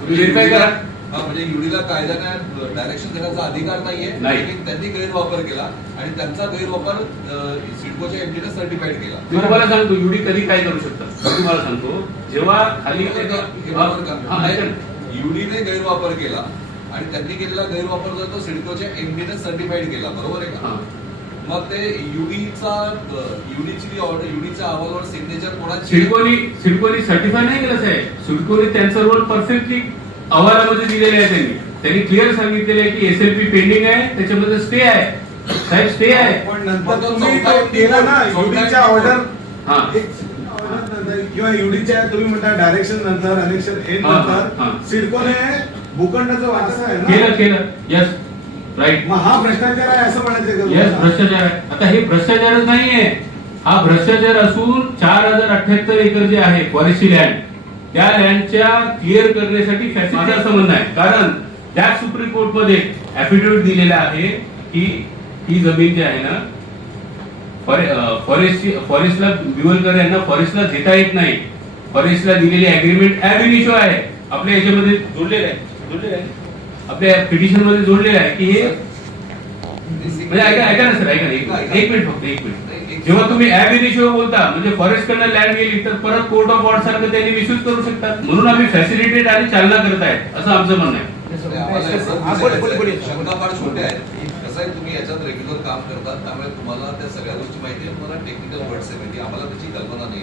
तुम्ही व्हेरीफाय करा. हा, म्हणजे युडीला कायद्याने डायरेक्शन देण्याचा अधिकार नाहीये, लेकिन त्यांनी गैरवापर केला आणि त्यांचा गैरवापर सिडकोच्या एमडीने सर्टिफाईड केला. मी तुम्हाला सांगतो युडी कधी काय करू शकतात. मी तुम्हाला सांगतो, जेव्हा खाली युडीने गैरवापर केला आणि त्यांनी केलेला गैरवापर जो तो सिडकोच्या एमडीने सर्टिफाईड केला, बरोबर आहे का? मग ते युडीची ऑर्डर, युडीच्या अहवालावर सिग्नेचर कोणाची? सिडकोनी सर्टिफाय नाही केलं साहेब. सिडकोनी त्यांचा रोल परफेक्टली अहवालामध्ये दिलेले आहे. त्यांनी क्लिअर सांगितलेलं आहे की एसएलपी पेंडिंग आहे, त्याच्यामध्ये स्टे आहे साहेब, स्टे आहे. पण नंतर तुम्ही तो केला ना युडीच्या ऑर्डर किंवा युडीच्या तुम्ही म्हणता डायरेक्शन नंतर अनेक्शन एन नंतर सिडकोने भूखंडाचं वाटप आहे ना केलं. Yes, right. मग हा भ्रष्टाचार आहे असं म्हणायचं यस, का? भ्रष्टाचार आहे. आता हे भ्रष्टाचारच नाहीये, हा भ्रष्टाचार असून 4078 एकर जे आहे फॉरेस्टची लँड, त्या लँडच्या क्लिअर करण्यासाठी माझं असं म्हणणं आहे. कारण त्या सुप्रीम कोर्टमध्ये ऍफिडेव्हिट दिलेला आहे की ही जमीन जी आहे ना फॉरेस्टला बिवलकर यांना फॉरेस्टला देता येत नाही. फॉरेस्टला दिलेली अग्रीमेंट ॲब इनिशिओ आहे, आपल्या याच्यामध्ये जोडलेलं आहे, आपल्या पिटिशन मध्ये जोडलेलं आहे की हे म्हणजे ऐका ना सर, ऐका ना एक मिनिट फक्त एक मिनिट. जेव्हा तुम्ही ॲब इनिशिओ बोलता म्हणजे फॉरेस्ट कडनं लँड गेली तर परत कोर्ट ऑफ ऑर्डर सारखं त्यांनी मिसयूज करू शकतात. म्हणून आम्ही फॅसिलिटेट आणि चालना करत आहे असं आमचं म्हणणं आहे. शंका फार छोट्या आहेत. कसं आहे, तुम्ही याच्यात रेग्युलर काम करतात त्यामुळे तुम्हाला त्या सगळ्या गोष्टी माहिती आहे. तुम्हाला टेक्निकल वर्ड्स आहे माहिती, आम्हाला त्याची कल्पना नाही.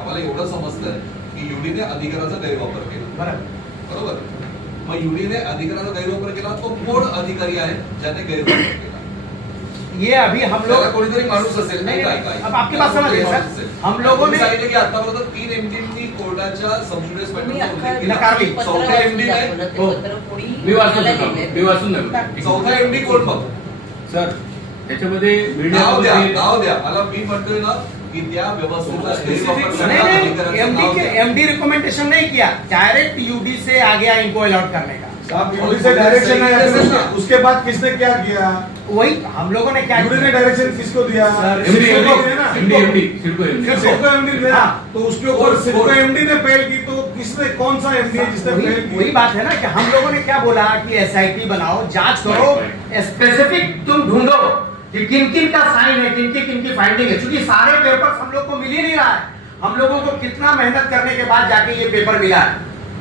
आम्हाला एवढं समजतंय की युडीने अधिकाराचा गैरवापर केला, बरोबर? मग युडीने अधिकाराचा गैरवापर केला, तो कोण अधिकारी आहे ज्याने गैरवापर केला? ये अभी हम लोग कोणीतरी माणूस असेल नाही काय? अब आपकी बात समझ गए सर. हम लोगों ने सांगितलं की आतापर्यंत 3 एमडीनी कोर्टाच्या सबज्युडिस नकारली. चौथा एमडी काय? मी वाचून नाही. चौथा एमडी कोण? मग सर त्याच्यामध्ये नाव द्या मला. मी म्हणतोय ना की त्या व्यवस्थेचा एमडी रिकमेंडेशन नहीं किया, डायरेक्ट यूडी से आ गया इनको अलॉट करने का. आप यूडी से डायरेक्शन है, उसके बाद किसने क्या किया? वही हम लोगों ने क्या यूडी ने डायरेक्शन किसको दिया? सिडको एमडी ने. तो उसके ऊपर सिडको एमडी ने पहल की, तो किसने, कौन सा एमडी है जिसने पहल की? वही बात है ना कि हम लोगों ने क्या बोला कि एसआईटी बनाओ, जांच करो, स्पेसिफिक तुम ढूंढो कि किन किन का साइन है, किन की फाइंडिंग है. क्योंकि सारे पेपर्स हम लोग को मिल ही नहीं रहा है. हम लोगों को कितना मेहनत करने के बाद जाके ये पेपर मिला है.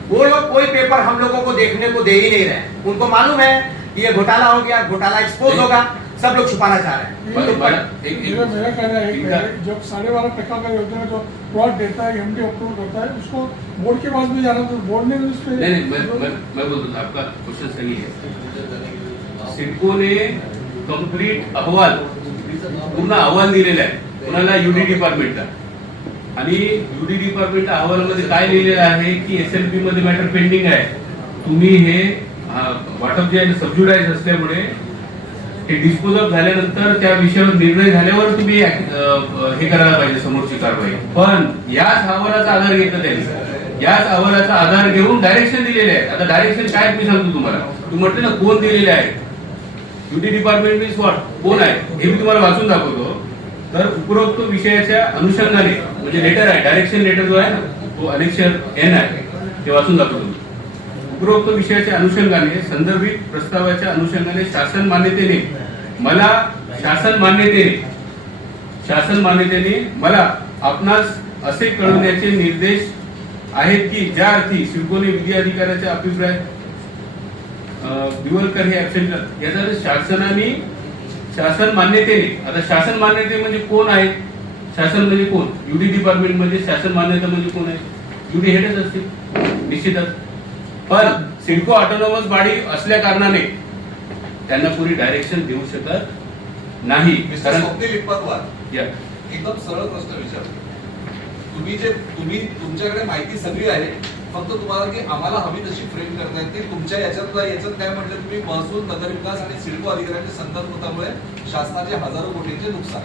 वो लोग कोई पेपर हम लोगों को देखने को दे ही नहीं रहे. उनको मालूम है कि ये घोटाला हो गया, घोटाला एक्सपोज होगा, सब लोग छुपाना चाह रहे हैं. मेरा कहना है कि जब 12.5% का योजना जो प्लॉट देता है, एमडी अप्रूव करता है, उसको बोर्ड के पास भी जाना, तो बोर्ड ने उस पर नहीं मैं बोलता हूँ, आपका क्वेश्चन सही है. सिडको ने कंप्लीट अहवाल, पूर्ण अहवाल दिलेला आहे कुणाला? युडी डिपार्टमेंटला. आणि युडी डिपार्टमेंट अहवालामध्ये काय लिहिलेलं आहे की एसएलपी मध्ये मॅटर पेंडिंग आहे. तुम्ही हे वाटप जे आहे सबज्युडाइज असल्यामुळे हे डिस्पोज ऑफ झाल्यानंतर त्या विषयावर निर्णय झाल्यावर तुम्ही हे करायला पाहिजे समोरची कारवाई. पण याच अहवालाचा आधार घेतला त्यांनी, याच अहवालाचा आधार घेऊन डायरेक्शन दिलेले आहेत. आता डायरेक्शन काय मी सांगतो तुम्हाला, तुम्ही म्हटलं ना कोण दिलेले आहे, ड्युटी डिपार्टमेंट मीन्स व्हॉट, कोण आहे हे मी तुम्हाला वाचून दाखवतो. तर उपरोक्त विषयाच्या अनुषंगाने म्हणजे लेटर आहे, डायरेक्शन लेटर जो आहे ना तो अनेक्षर एन आहे, ते वाचून दाखवतो. उपरोक्त विषयाच्या अनुषंगाने संदर्भित प्रस्तावाच्या अनुषंगाने शासन मान्यतेने मला आपणास असे कळवण्याचे निर्देश आहेत की ज्या अर्थी सिडकोने विधी अधिकाऱ्याचा अभिप्राय दिवलकर हे ऍबसेंट, याचा शासन मान्यतेने, आता शासन मान्यते म्हणजे कोण आहे, शासन म्हणजे कोण, युडी डिपार्टमेंट मध्ये शासन मान्यता म्हणजे कोण आहे, युडी हेडच असते निश्चितच. पण सिडको ऑटोनॉमस बॉडी असल्या कारणाने त्यांना पुरी डायरेक्शन देऊ शकत नाही. मिस्टर स्वप्नील लिप्पतवार, एकदम सरळ प्रश्न विचारतो. तुमच्याकडे माहिती सगळी आहे, फक्त तुम्हाला की आम्हाला हवी तशी फ्रेम करता येते. तुमच्या याच्यात काय म्हटलं, तुम्ही महसूल, नगरविकास आणि सिडको अधिकाऱ्यांच्या संकल्पनामुळे शासनाचे हजारो कोटींचे नुकसान.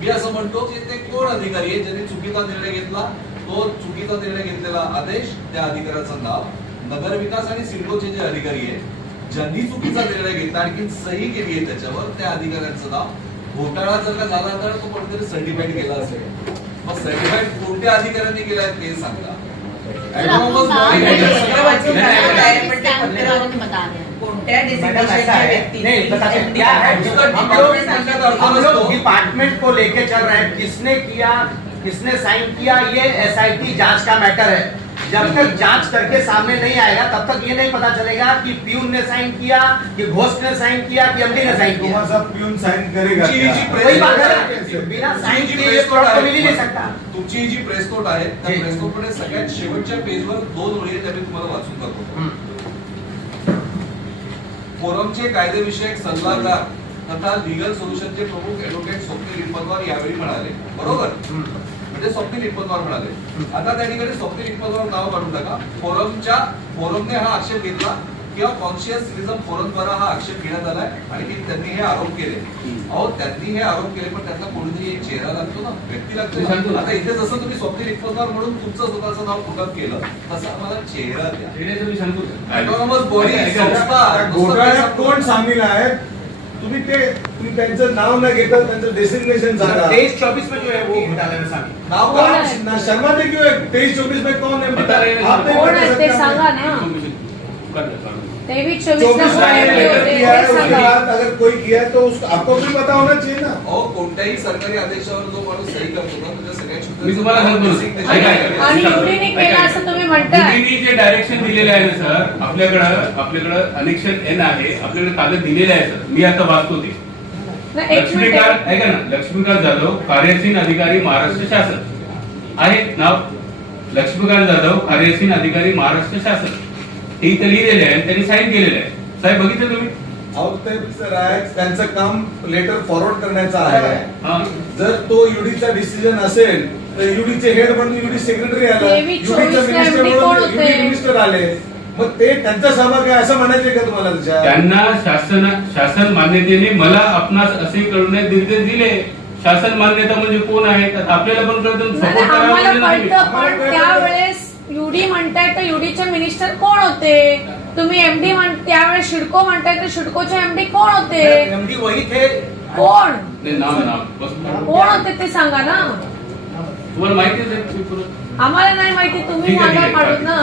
मी असं म्हणतो की ते कोण अधिकारी आहे ज्यांनी चुकीचा निर्णय घेतला, तो चुकीचा निर्णय घेतलेला आदेश, त्या अधिकाऱ्याचं नाव, नगरविकास आणि सिडकोचे जे अधिकारी आहेत ज्यांनी चुकीचा निर्णय घेतला आणखी सही केली आहे त्याच्यावर, त्या अधिकाऱ्यांचं नाव. घोटाळा जर का झाला तर तो कोणतरी सर्टिफाईड केला असेल, मग सर्टिफाईड कोणत्या अधिकाऱ्यांनी केलाय ते सांगा. कोणत्या डेसिग्नेशनच्या व्यक्तीने हम लोग डिपार्टमेंट को लेके चल रहे हैं, किसने साइन किया, ये SIT जांच का मैटर है. जब तक जांच करके सामने नहीं आएगा तब तक ये नहीं पता चलेगा कि प्यून ने साइन किया, कि घोस्ट ने साइन किया, कि MD ने साइन किया. प्यून साइन करेगा वही बात है, बिना साइन किए ये प्लॉट तो मिल ही नहीं सकता. तुमची जी प्रेस नोट आहे त्या प्रेस नोट मध्ये सगळ्यात शेवटच्या पेजवर 2 ओळी आहेत, मी तुम्हाला वाचून दाखवतो. फोरमचे कायदेविषयक सल्लागार तथा लीगल सोल्युशनचे प्रमुख ऍडव्होकेट स्वप्नील लिप्पतवार यावेळी म्हणाले, बरोबर, म्हणजे स्वप्नील लिप्पतवार म्हणाले. आता त्या ठिकाणी स्वप्नील लिप्पतवार नाव काढून टाका. फोरमने हा आक्षेप घेतला किंवा कॉन्शियस सिटीझन फोरम द्वारा हा आक्षेप घेण्यात आलाय आणि त्यांनी हे आरोप केले. अहो, त्यांनी हे आरोप केले, पण त्यांना कोणीतरी एक चेहरा लागतो ना, व्यक्ती लागतो. आता इथे जसं तुम्ही स्वप्नील लिप्पतवार म्हणून तुमचं स्वतःचं नाव पुटअप केलं, तसं आम्हाला चेहरा द्या. ऑटोनॉमस बॉडी संस्था घोटाळ्यात कोण सामील आहे, तुम्ही त्यांचं नाव न घेता त्यांचं डेसिग्नेशन सांगा. 23-24 में जो है वो घोटाले में शामिल. नाव का शर्मा ने क्यों 23-24 में कौन है, कौन है ते सांगा ना. 23-24 अगर कोई किया है तो उसको आपको भी पता होना चाहिए ना. कोणत्याही सरकारी आदेशावर जो माणूस सही करतो ना, तुझ्या मी तुम्हाला सांगतो आणि युडीने केलं असं तुम्ही म्हणताय. युडीने जे डायरेक्शन दिलेले आहे ना सर, आपल्याकडं अनेक्षर एन आहे, आपल्याकडे कागद दिलेले आहे सर, मी आता वाचतो ते. लक्ष्मीकांत ऐका ना, लक्ष्मीकांत जाधव कार्यसीन अधिकारी महाराष्ट्र शासन आहे नाव, लक्ष्मीकांत जाधव कार्यसीन अधिकारी महाराष्ट्र शासन हे इथे लिहिलेले आहे, त्यांनी साईन केलेले आहे. साहेब बघितलं तुम्ही, त्यांचं काम लेटर फॉरवर्ड करण्याचं आहे. जर तो युडीचा डिसिजन असेल तर युडीचे हेड म्हणून युडी सेक्रेटरी आला, युडीचा मिनिस्टर आले, मग ते त्यांचा सहभाग आहे असं म्हणायचे का तुम्हाला? त्यांना शासन मान्यतेने मला आपणास असे कळवण्यात निर्देश दिले. शासन मान्यता म्हणजे कोण आहे आपल्याला पण कळतं, सपोर्ट करायला. त्यावेळेस युडी म्हणताय तर युडीचे मिनिस्टर कोण होते, तुम्ही एमडी त्यावेळेस शिडको म्हणताय तर शिडकोचे एमडी कोण होते, एमडी वही थे, कोण कोण होते ते सांगा ना. तुम्हाला माहिती आहे, आम्हाला नाही माहिती, तुम्ही मागा काढून ना,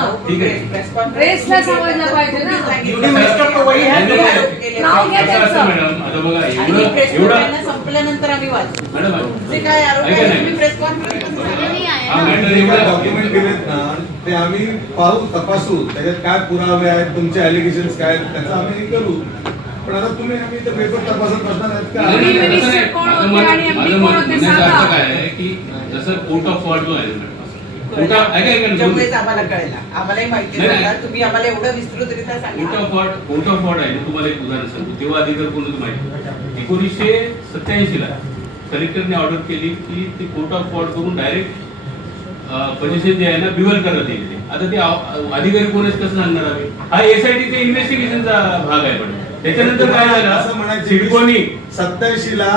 प्रेसला समजलं पाहिजे ना. नाव घ्या त्यांचं, संपल्यानंतर आम्ही वाचू ते काय आरोप आहे. प्रेस कॉन्फरन्स डॉक्युमेंट दिलेत ना ते आम्ही पाहू, तपासू, त्याच्यात काय पुरावे आहेत, तुमचे अलिगेशन काय त्याचं आम्ही हे करू. पण आता तुम्ही आम्ही ते पेपर तपासत असणार काय की जसं कोर्ट ऑफ वॉर्ड जो आहे, आम्हाला कळेल, आम्हालाही माहिती आहे, तुम्ही आम्हाला एवढं विस्तृतरित्या सांगा. कोर्ट ऑफ वॉर्ड आहे. तुम्हाला एक उदाहरण सांगतो, तेव्हा अधिकार कोण माहिती, 1987 ला कलेक्टरने ऑर्डर केली की ते कोर्ट ऑफ वॉर्ड करून डायरेक्ट पोझिशन जे आहे ना बिवल करत येईल. आता ते अधिकारी कोणच कसं सांगणार आम्ही, हा SITचा इन्व्हेस्टिगेशनचा भाग आहे. पण त्याच्यानंतर काय असं झालं, म्हणायचं सिडकोनी 87 ला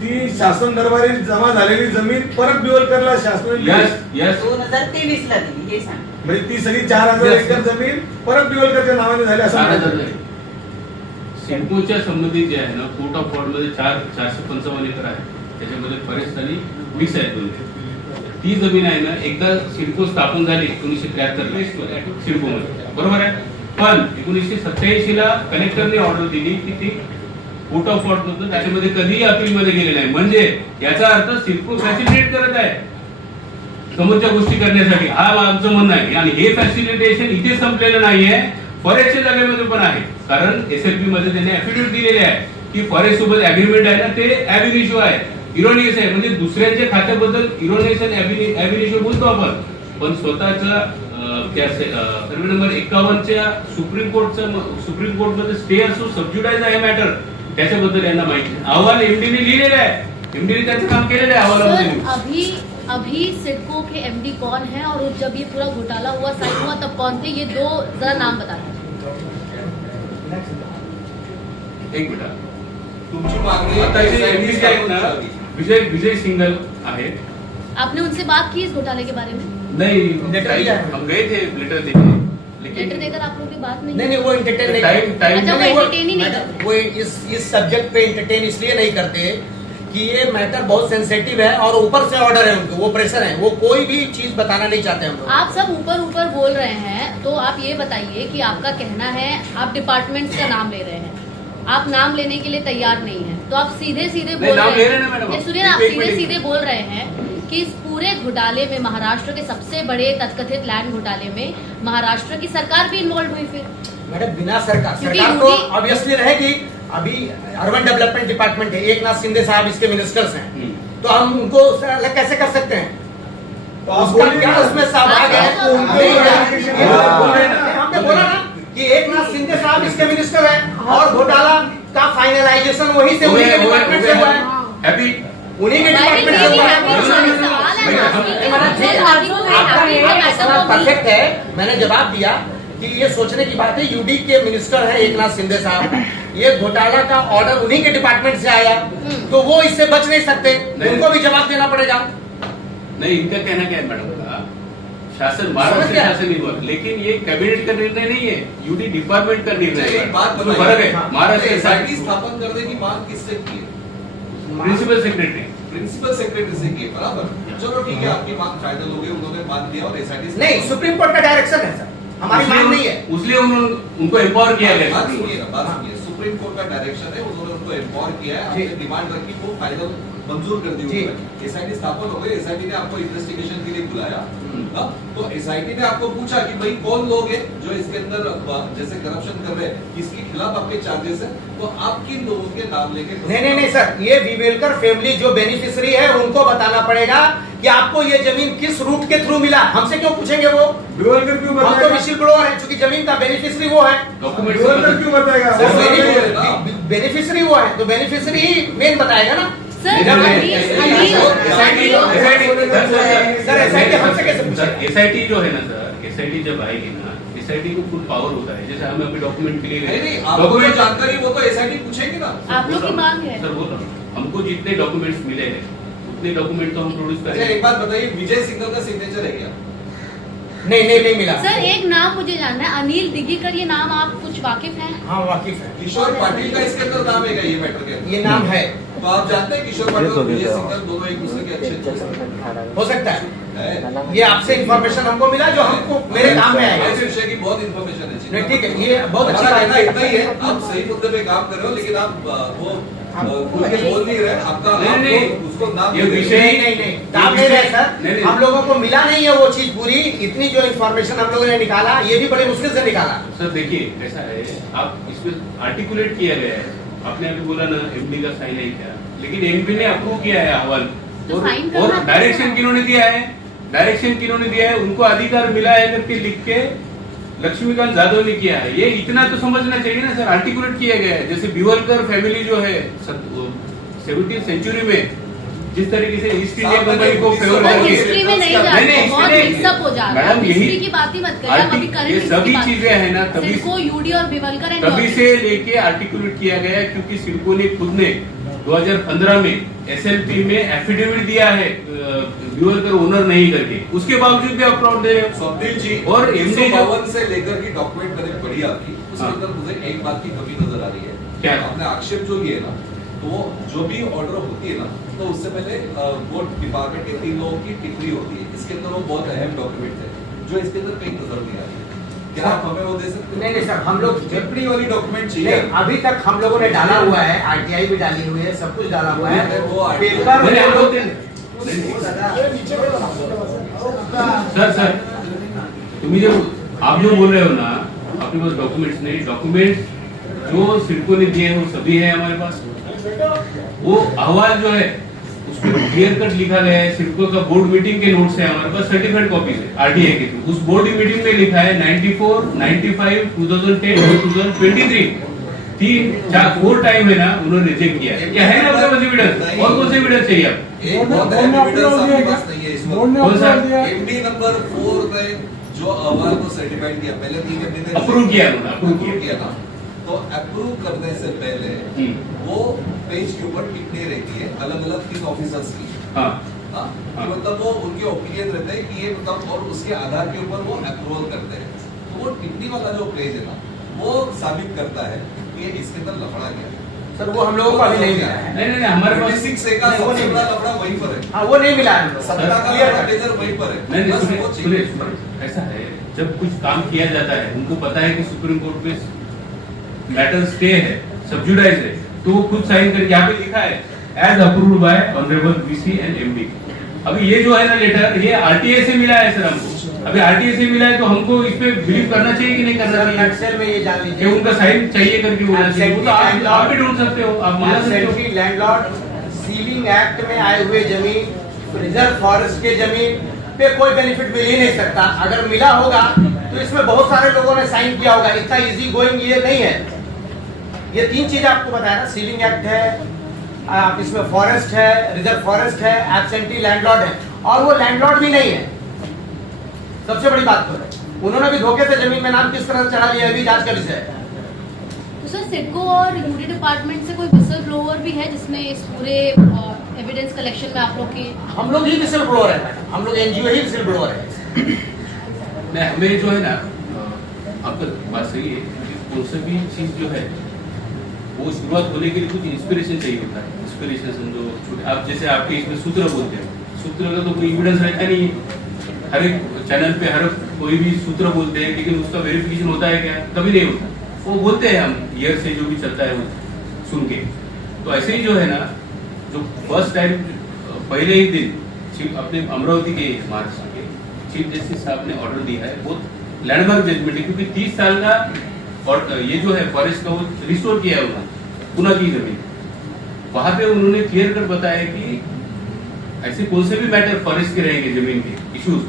ती शासन दरबारी जमा झालेली जमीन परत बिवलकरला शासनाने यस यस 2023 ला दिली हे सांग. म्हणजे ती सगळी 4000 एकर जमीन परत बिवलकरच्या नावाने झाली असं म्हणायचं. सिडकोच्या संबंधित जे आहे ना, कोर्ट ऑफ वॉर्ड मध्ये 455 एकर आहे, त्याच्यामध्ये फॉरेस्ट आणि मिक्स आहेत दोन्ही. ती जमीन आहे ना, एकदा सिडको स्थापन झाली 1973 सिडको मध्ये, बरोबर आहे. पण 1987 ला कलेक्टरने ऑर्डर दिली की ती कोर्ट ऑफ वॉर्ड मधून त्याच्यामध्ये कधीही अपील मध्ये गेले नाही. म्हणजे याचा अर्थ सिडको फॅसिलिटेट करत आहे समोरच्या गोष्टी करण्यासाठी, हा आमचं म्हणणं आहे. आणि हे फॅसिलिटेशन इथे संपलेलं नाहीये, फॉरेस्टच्या जागेमध्ये पण आहे. कारण एसएलपी मध्ये त्यांनी ऍफिडेव्हिट दिलेले आहे की फॉरेस्ट सोबत अग्रीमेंट आहे ना, ते ॲबिनिशिओ आहे, इरोनियस आहे. म्हणजे दुसऱ्यांच्या खात्याबद्दल इरोनियस आणि ॲबिनिशिओ बोलतो आपण, पण स्वतःच्या सर्वे नंबर 51च्या सुप्रीम कोर्टमध्ये स्टे असो, सबज्युडाइज आहे मॅटर, त्याच्याबद्दल यांना माहिती. अहवाल एमडीने लिहिलेला आहे, एमडीने त्याचं काम केलेलं आहे अहवालामध्ये. अभी सिडको के एमडी कौन है और जब ये पूरा घोटाला हुआ साइन हुआ तब कौन थे, ये दो जरा नाम बता दीजिए. एक मिनिट, तुमची मागणी आता जे एमडी जे आहेत ना, विजय सिंगल आहे. आपने उनसे बात की इस घोटाले के बारे में? नहीं, हम गए थे लेटर देने, लेटर लेकिन देकर आप लोगों की बात नहीं नहीं वो इंटरटेन नहीं टाइम अच्छा, वो entertain ही नहीं मैडम, करते। वो इस सब्जेक्ट पे इंटरटेन इसलिए नहीं करते कि ये मैटर बहुत सेंसिटिव है और ऊपर से ऑर्डर है उनको, वो प्रेशर है, वो कोई भी चीज बताना नहीं चाहते हम लोग। आप सब ऊपर ऊपर बोल रहे हैं, तो आप ये बताइए कि आपका कहना है आप डिपार्टमेंट्स का नाम ले रहे हैं, आप नाम लेने के लिए तैयार नहीं है, तो आप सीधे सीधे बोल नाम ले रहे रहे हैं मैडम, हैं, सुनिए, आप एक सीधे मिनट। सीधे बोल रहे हैं कि इस पूरे घोटाले में, महाराष्ट्र के सबसे बड़े तथकथित लैंड घोटाले में महाराष्ट्र की सरकार भी इन्वॉल्व हुई फिर? मैडम बिना सरकार क्योंकि सरकार तो UD ऑब्वियसली रहेगी। अभी अर्बन डेवलपमेंट डिपार्टमेंट है, एकनाथ शिंदे साहब इसके मिनिस्टर्स हैं, तो हम उनको अलग कैसे कर सकते हैं? तो आप उसका बोलिए क्या ना, उसमें सहभाग है? आपको उनको नहीं, क्लैरिफिकेशन ये हाँ। बोल रहे हैं ना, हमने बोला ना कि एकनाथ शिंदे साहब इसके मिनिस्टर हैं और घोटाला का फाइनलाइजेशन वही से उन्हीं के डिपार्टमेंट से हुआ है, हैप्पी उन्हीं के डिपार्टमेंट से हुआ है। परफेक्ट है, मैंने जवाब दिया कि ये सोचने की बात है, यूडी के मिनिस्टर है एकनाथ शिंदे साहब, ये घोटाला का ऑर्डर उन्हीं के डिपार्टमेंट से आया, तो वो इससे बच नहीं सकते, उनको भी जवाब देना पड़ेगा। नहीं, इनका कहना क्या है मैडम का, शासन महाराष्ट्र शासन नहीं हुआ, लेकिन ये कैबिनेट का निर्णय नहीं है, यूडी डिपार्टमेंट का निर्णय है। एक बात उसमें फर्क है, महाराष्ट्र एसआईटी स्थापन करने की मांग किससे की है? प्रिंसिपल सेक्रेटरी प्रिंसिपल सेक्रेटरी से की है, बराबर। चलो ठीक है, आपकी मांग फाइनल हो गई, उन्होंने मान दिया और एसआईटी नहीं, सुप्रीम कोर्ट का डायरेक्शन है सर, हमारी मांग नहीं है। उसलिए उनको एम्पावर किया गया। बात सुनिए, सुप्रीम कोर्ट का डायरेक्शन है, उन्होंने उनको एम्पावर किया है, आपने डिमांड रखी, वो फाइनल मंजूर कर दी। एसआईटी स्थापन हो गई, एसआईटी ने आपको इन्वेस्टिगेशन के लिए बुलाया, तो एसआईटी ने आपको पूछा कि भाई कौन लोग हैं जो इसके अंदर जैसे करप्शन कर रहे हैं, इसके खिलाफ आपके चार्जेस है, तो आप किन लोगों के नाम लेके? नहीं सर, ये विवेलकर फैमिली जो बेनिफिशियरी है उनको बताना पड़ेगा कि आपको ये जमीन किस रूट के थ्रू मिला। हमसे क्यों पूछेंगे वो? विवलकर क्यों हम तो बताएगा? विशिल ब्लोअर है, क्योंकि जमीन का बेनिफिशियरी वो है। विवलकर क्यों बताएगा? बेनिफिशियरी वो है, तो बेनिफिशियरी ही मेन बताएगा ना। सर एसआईटी जो है ना सर, एसआईटी जब आएगी ना, एसआईटी को फुल पावर होता है, जैसे हम अभी डॉक्यूमेंट के लिए नहीं, आपको जो जानकारी वो तो एसआईटी पूछेगी ना। आप लोग की मांग है सर, बोल रहा हूँ, हमको जितने डॉक्यूमेंट्स मिले हैं उतने डॉक्यूमेंट तो हम प्रोड्यूस अच्छा, करेंगे। एक बात बताइए, विजय सिंघल का सिग्नेचर है क्या? नहीं मिला सर। एक नाम मुझे जानना है, अनिल दिघीकर, ये नाम आप कुछ वाकिफ हैं? हाँ वाकिफ है। किशोर पाटिल का इसके अंदर नाम है क्या, ये मैटर के अंदर? ये नाम है, तो आप जानते हैं किशोर पाटिल और विजय सिंघल दोनों एक दूसरे के अच्छे दोस्त हैं? हो सकता है। है? ये आपसे इंफॉर्मेशन हमको मिला जो हमको मेरे काम में आएगा। ऐसे विषय की बहुत इन्फॉर्मेशन है। नहीं ठीक है, ये बहुत अच्छी हमारा बात कहना है। इतना ही है, आप सही मुद्दे पे काम कर रहे हो, लेकिन आप वो खुल के बोल नहीं रहे, आपका नहीं, आपको उसको नाम ये दे रहे हो। विषय- नहीं दाम नहीं रहे सर, नहीं। हम लोगों को मिला नहीं है वो चीज पूरी। इतनी जो इन्फॉर्मेशन हम लोगों ने निकाला, ये भी बड़े मुश्किल से निकाला। सर देखिए, ऐसा है, आप इसमें आर्टिकुलेट किया गया है, आपने अभी बोला ना एमडी का साइन है क्या, लेकिन एमडी ने अप्रूव किया है अहवाल, तो साइन करना और तो डायरेक्शन किन्होंने दिया है, उनको अधिकार मिला है करके लिख के लक्ष्मीकांत जाधव ने किया है। ये इतना तो समझना चाहिए ना सर, आर्टिकुलेट किया गया है। जैसे बिवलकर फैमिली जो है 17वीं सेंचुरी में जिस तरीके से ईस्ट इंडिया कंपनी को फेवर हिस्ट्री में नहीं जाते, बहुत मिक्सअप हो जा फिलहाल मैडम, आप यही हिस्ट्री की बात ही मत करिए, हम अभी करंट ये सभी चीजें है ना, तभी सिडको, यूडी और बिवलकर एंड तभी से लेके आर्टिकुलेट किया गया है, क्योंकि सिडको ने खुद ने 2015 में एसएलपी में एफिडेविट दिया है बिवलकर ओनर नहीं करके, उसके बावजूद भी आप फ्रॉड दे रहे हो। स्वप्निल जी, और एमडी जो 152 से लेकर की डॉक्यूमेंट मैंने पढ़ी आपकी, उसके हाँ। अंदर मुझे एक बात की कमी नजर आ रही है। क्या? आपने आक्षेप जो लिए ना, तो जो भी ऑर्डर होती है ना, तो उससे पहले वो डिपार्टमेंट के 3 लोगों की टिप्पणी होती है। इसके अंदर वो बहुत अहम डॉक्यूमेंट है जो इसके अंदर कहीं नजर नहीं आ रही है। क्या आप हमें वो दे सकते हैं? नहीं सर, हम लोग टिप्पणी वाली डॉक्यूमेंट चाहिए। नहीं, अभी तक हम लोगों ने डाला हुआ है, आरटीआई भी डाली हुई है, सब कुछ डाला हुआ है। वो पेपर मैंने हम लोग सर तुम्ही जो आप जो बोल रहे हो ना, आपके पास डॉक्यूमेंट्स नहीं, डॉक्यूमेंट जो सिडको ने दिए हैं वो सभी है हमारे पास। वो अहवाल जो है उसमें क्लियर कट लिखा गया है, सिडको का बोर्ड मीटिंग के नोट्स है हमारे पास, सर्टिफाइड कॉपीज है आरटीआई के थ्रू। उस बोर्ड मीटिंग में लिखा है 94, 95, 2010 और 2023 4 टाइम है ना, उन्होंने रिजेक्ट किया है। क्या है ना आपके पास एविडेंस? और कौन से एविडेंस चाहिए आप? एक बहुत बोर्ड ने एविडेंस अपलोड आपके किया पास नहीं है इस बोर्ड ने वक्त। कौन सा? अपलोड किया एमडी नंबर 4 ने जो अहवाल को सर्टिफाइड किया, पहले 3 एमडी ने अप्रूव किया उन्होंने, अप्रूव अप्रूव किया ना, तो अप्रूव करने से पहले वो पेज के ऊपर टिप्पणी रहती है अलग-अलग 3 ऑफिसर्स की। हाँ हाँ, हाँ। मतलब वो उनके ओपिनियन रहते हैं कि ये मतलब, और उसके आधार के ऊपर वो अप्रूवल करते हैं। तो वो टिप्पणी वाला जो पेज है ना, वो साबित करता है कि इसके अंदर लफड़ा क्या है। सर वो हम लोगों को अभी नहीं मिला है। नहीं हमारे पास 26 का नहीं, वो सबसे नहीं बड़ा मिला। लफड़ा वहीं पर है। हाँ, वो नहीं मिला है। सत्ता का क्लियर लफड़ा है। मेजर वहीं पर है। नहीं बस सुनिए वो सुनिए चाहिए। सुनिए, ऐसा है जब कुछ काम किया जाता है, उनको पता है कि सुप्रीम कोर्ट में मैटर स्टे है, सब्जुडाइज है, तो वो खुद साइन करके यहाँ पे लिखा है as approved by honourable VC and MD. अभी ये जो है ना लेटर, ये आरटीआई से मिला है सर हमको। अभी आरटीआई से मिला है तो हमको इस पे बिलीव करना चाहिए कि नहीं करना चाहिए? नक्सल में ये जान कि लीजिए, उनका साइन चाहिए करके बोलना चाहिए। वो तो आप भी ढूंढ सकते हो, आप मान सकते हो। एब्सेंटली लैंडलॉर्ड सीलिंग एक्ट में आए हुए जमीन, रिजर्व फॉरेस्ट के जमीन पे कोई बेनिफिट मिल ही नहीं सकता। अगर मिला होगा तो इसमें बहुत सारे लोगों ने साइन किया होगा, इतना इजी गोइंग ये नहीं है। ये 3 चीज आपको बताया ना, सीलिंग एक्ट है, आप इसमें फॉरेस्ट है, रिजर्व फॉरेस्ट है, एब्सेंटी लैंडलॉर्ड है, और वो लैंडलॉर्ड भी नहीं है। सबसे बड़ी बात तो है, उन्होंने भी धोखे से जमीन में नाम किस तरह से चढ़ा लिया, अभी जांच का विषय है। तो सर सिडको और यूडी डिपार्टमेंट से कोई विसल ब्लोअर भी है जिसमें इस पूरे एविडेंस कलेक्शन में आप लोग की? हम लोग ही विसल ब्लोअर है मैडम, हम लोग एनजीओ ही विसल ब्लोअर है। नहीं, हमें जो है ना, आपका बात सही है कि कौन सा भी चीज जो है वो शुरुआत होने के लिए कुछ इंस्पिरेशन चाहिए होता है। इंस्पिरेशन समझो, आप जैसे आपके इसमें सूत्र बोलते हैं, सूत्र का तो कोई एविडेंस रहता नहीं है। हर एक चैनल पे हर कोई भी सूत्र बोलते हैं, लेकिन उसका वेरिफिकेशन होता है क्या? कभी नहीं होता। वो बोलते हैं हम ईयर से जो भी चलता है वो सुन के। तो ऐसे ही जो है ना, जो फर्स्ट टाइम पहले ही दिन चीफ अपने अमरावती के महाराष्ट्र के चीफ जस्टिस साहब ने ऑर्डर दिया है, बहुत लैंडमार्क जजमेंट है, क्योंकि 30 साल का और ये जो है फॉरेस्ट का वो रिस्टोर किया है उन्होंने पुनः की जमीन। वहां पे उन्होंने क्लियर कट बताया कि ऐसे कौन से भी मैटर फॉरेस्ट के रहेंगे जमीन के इश्यूज,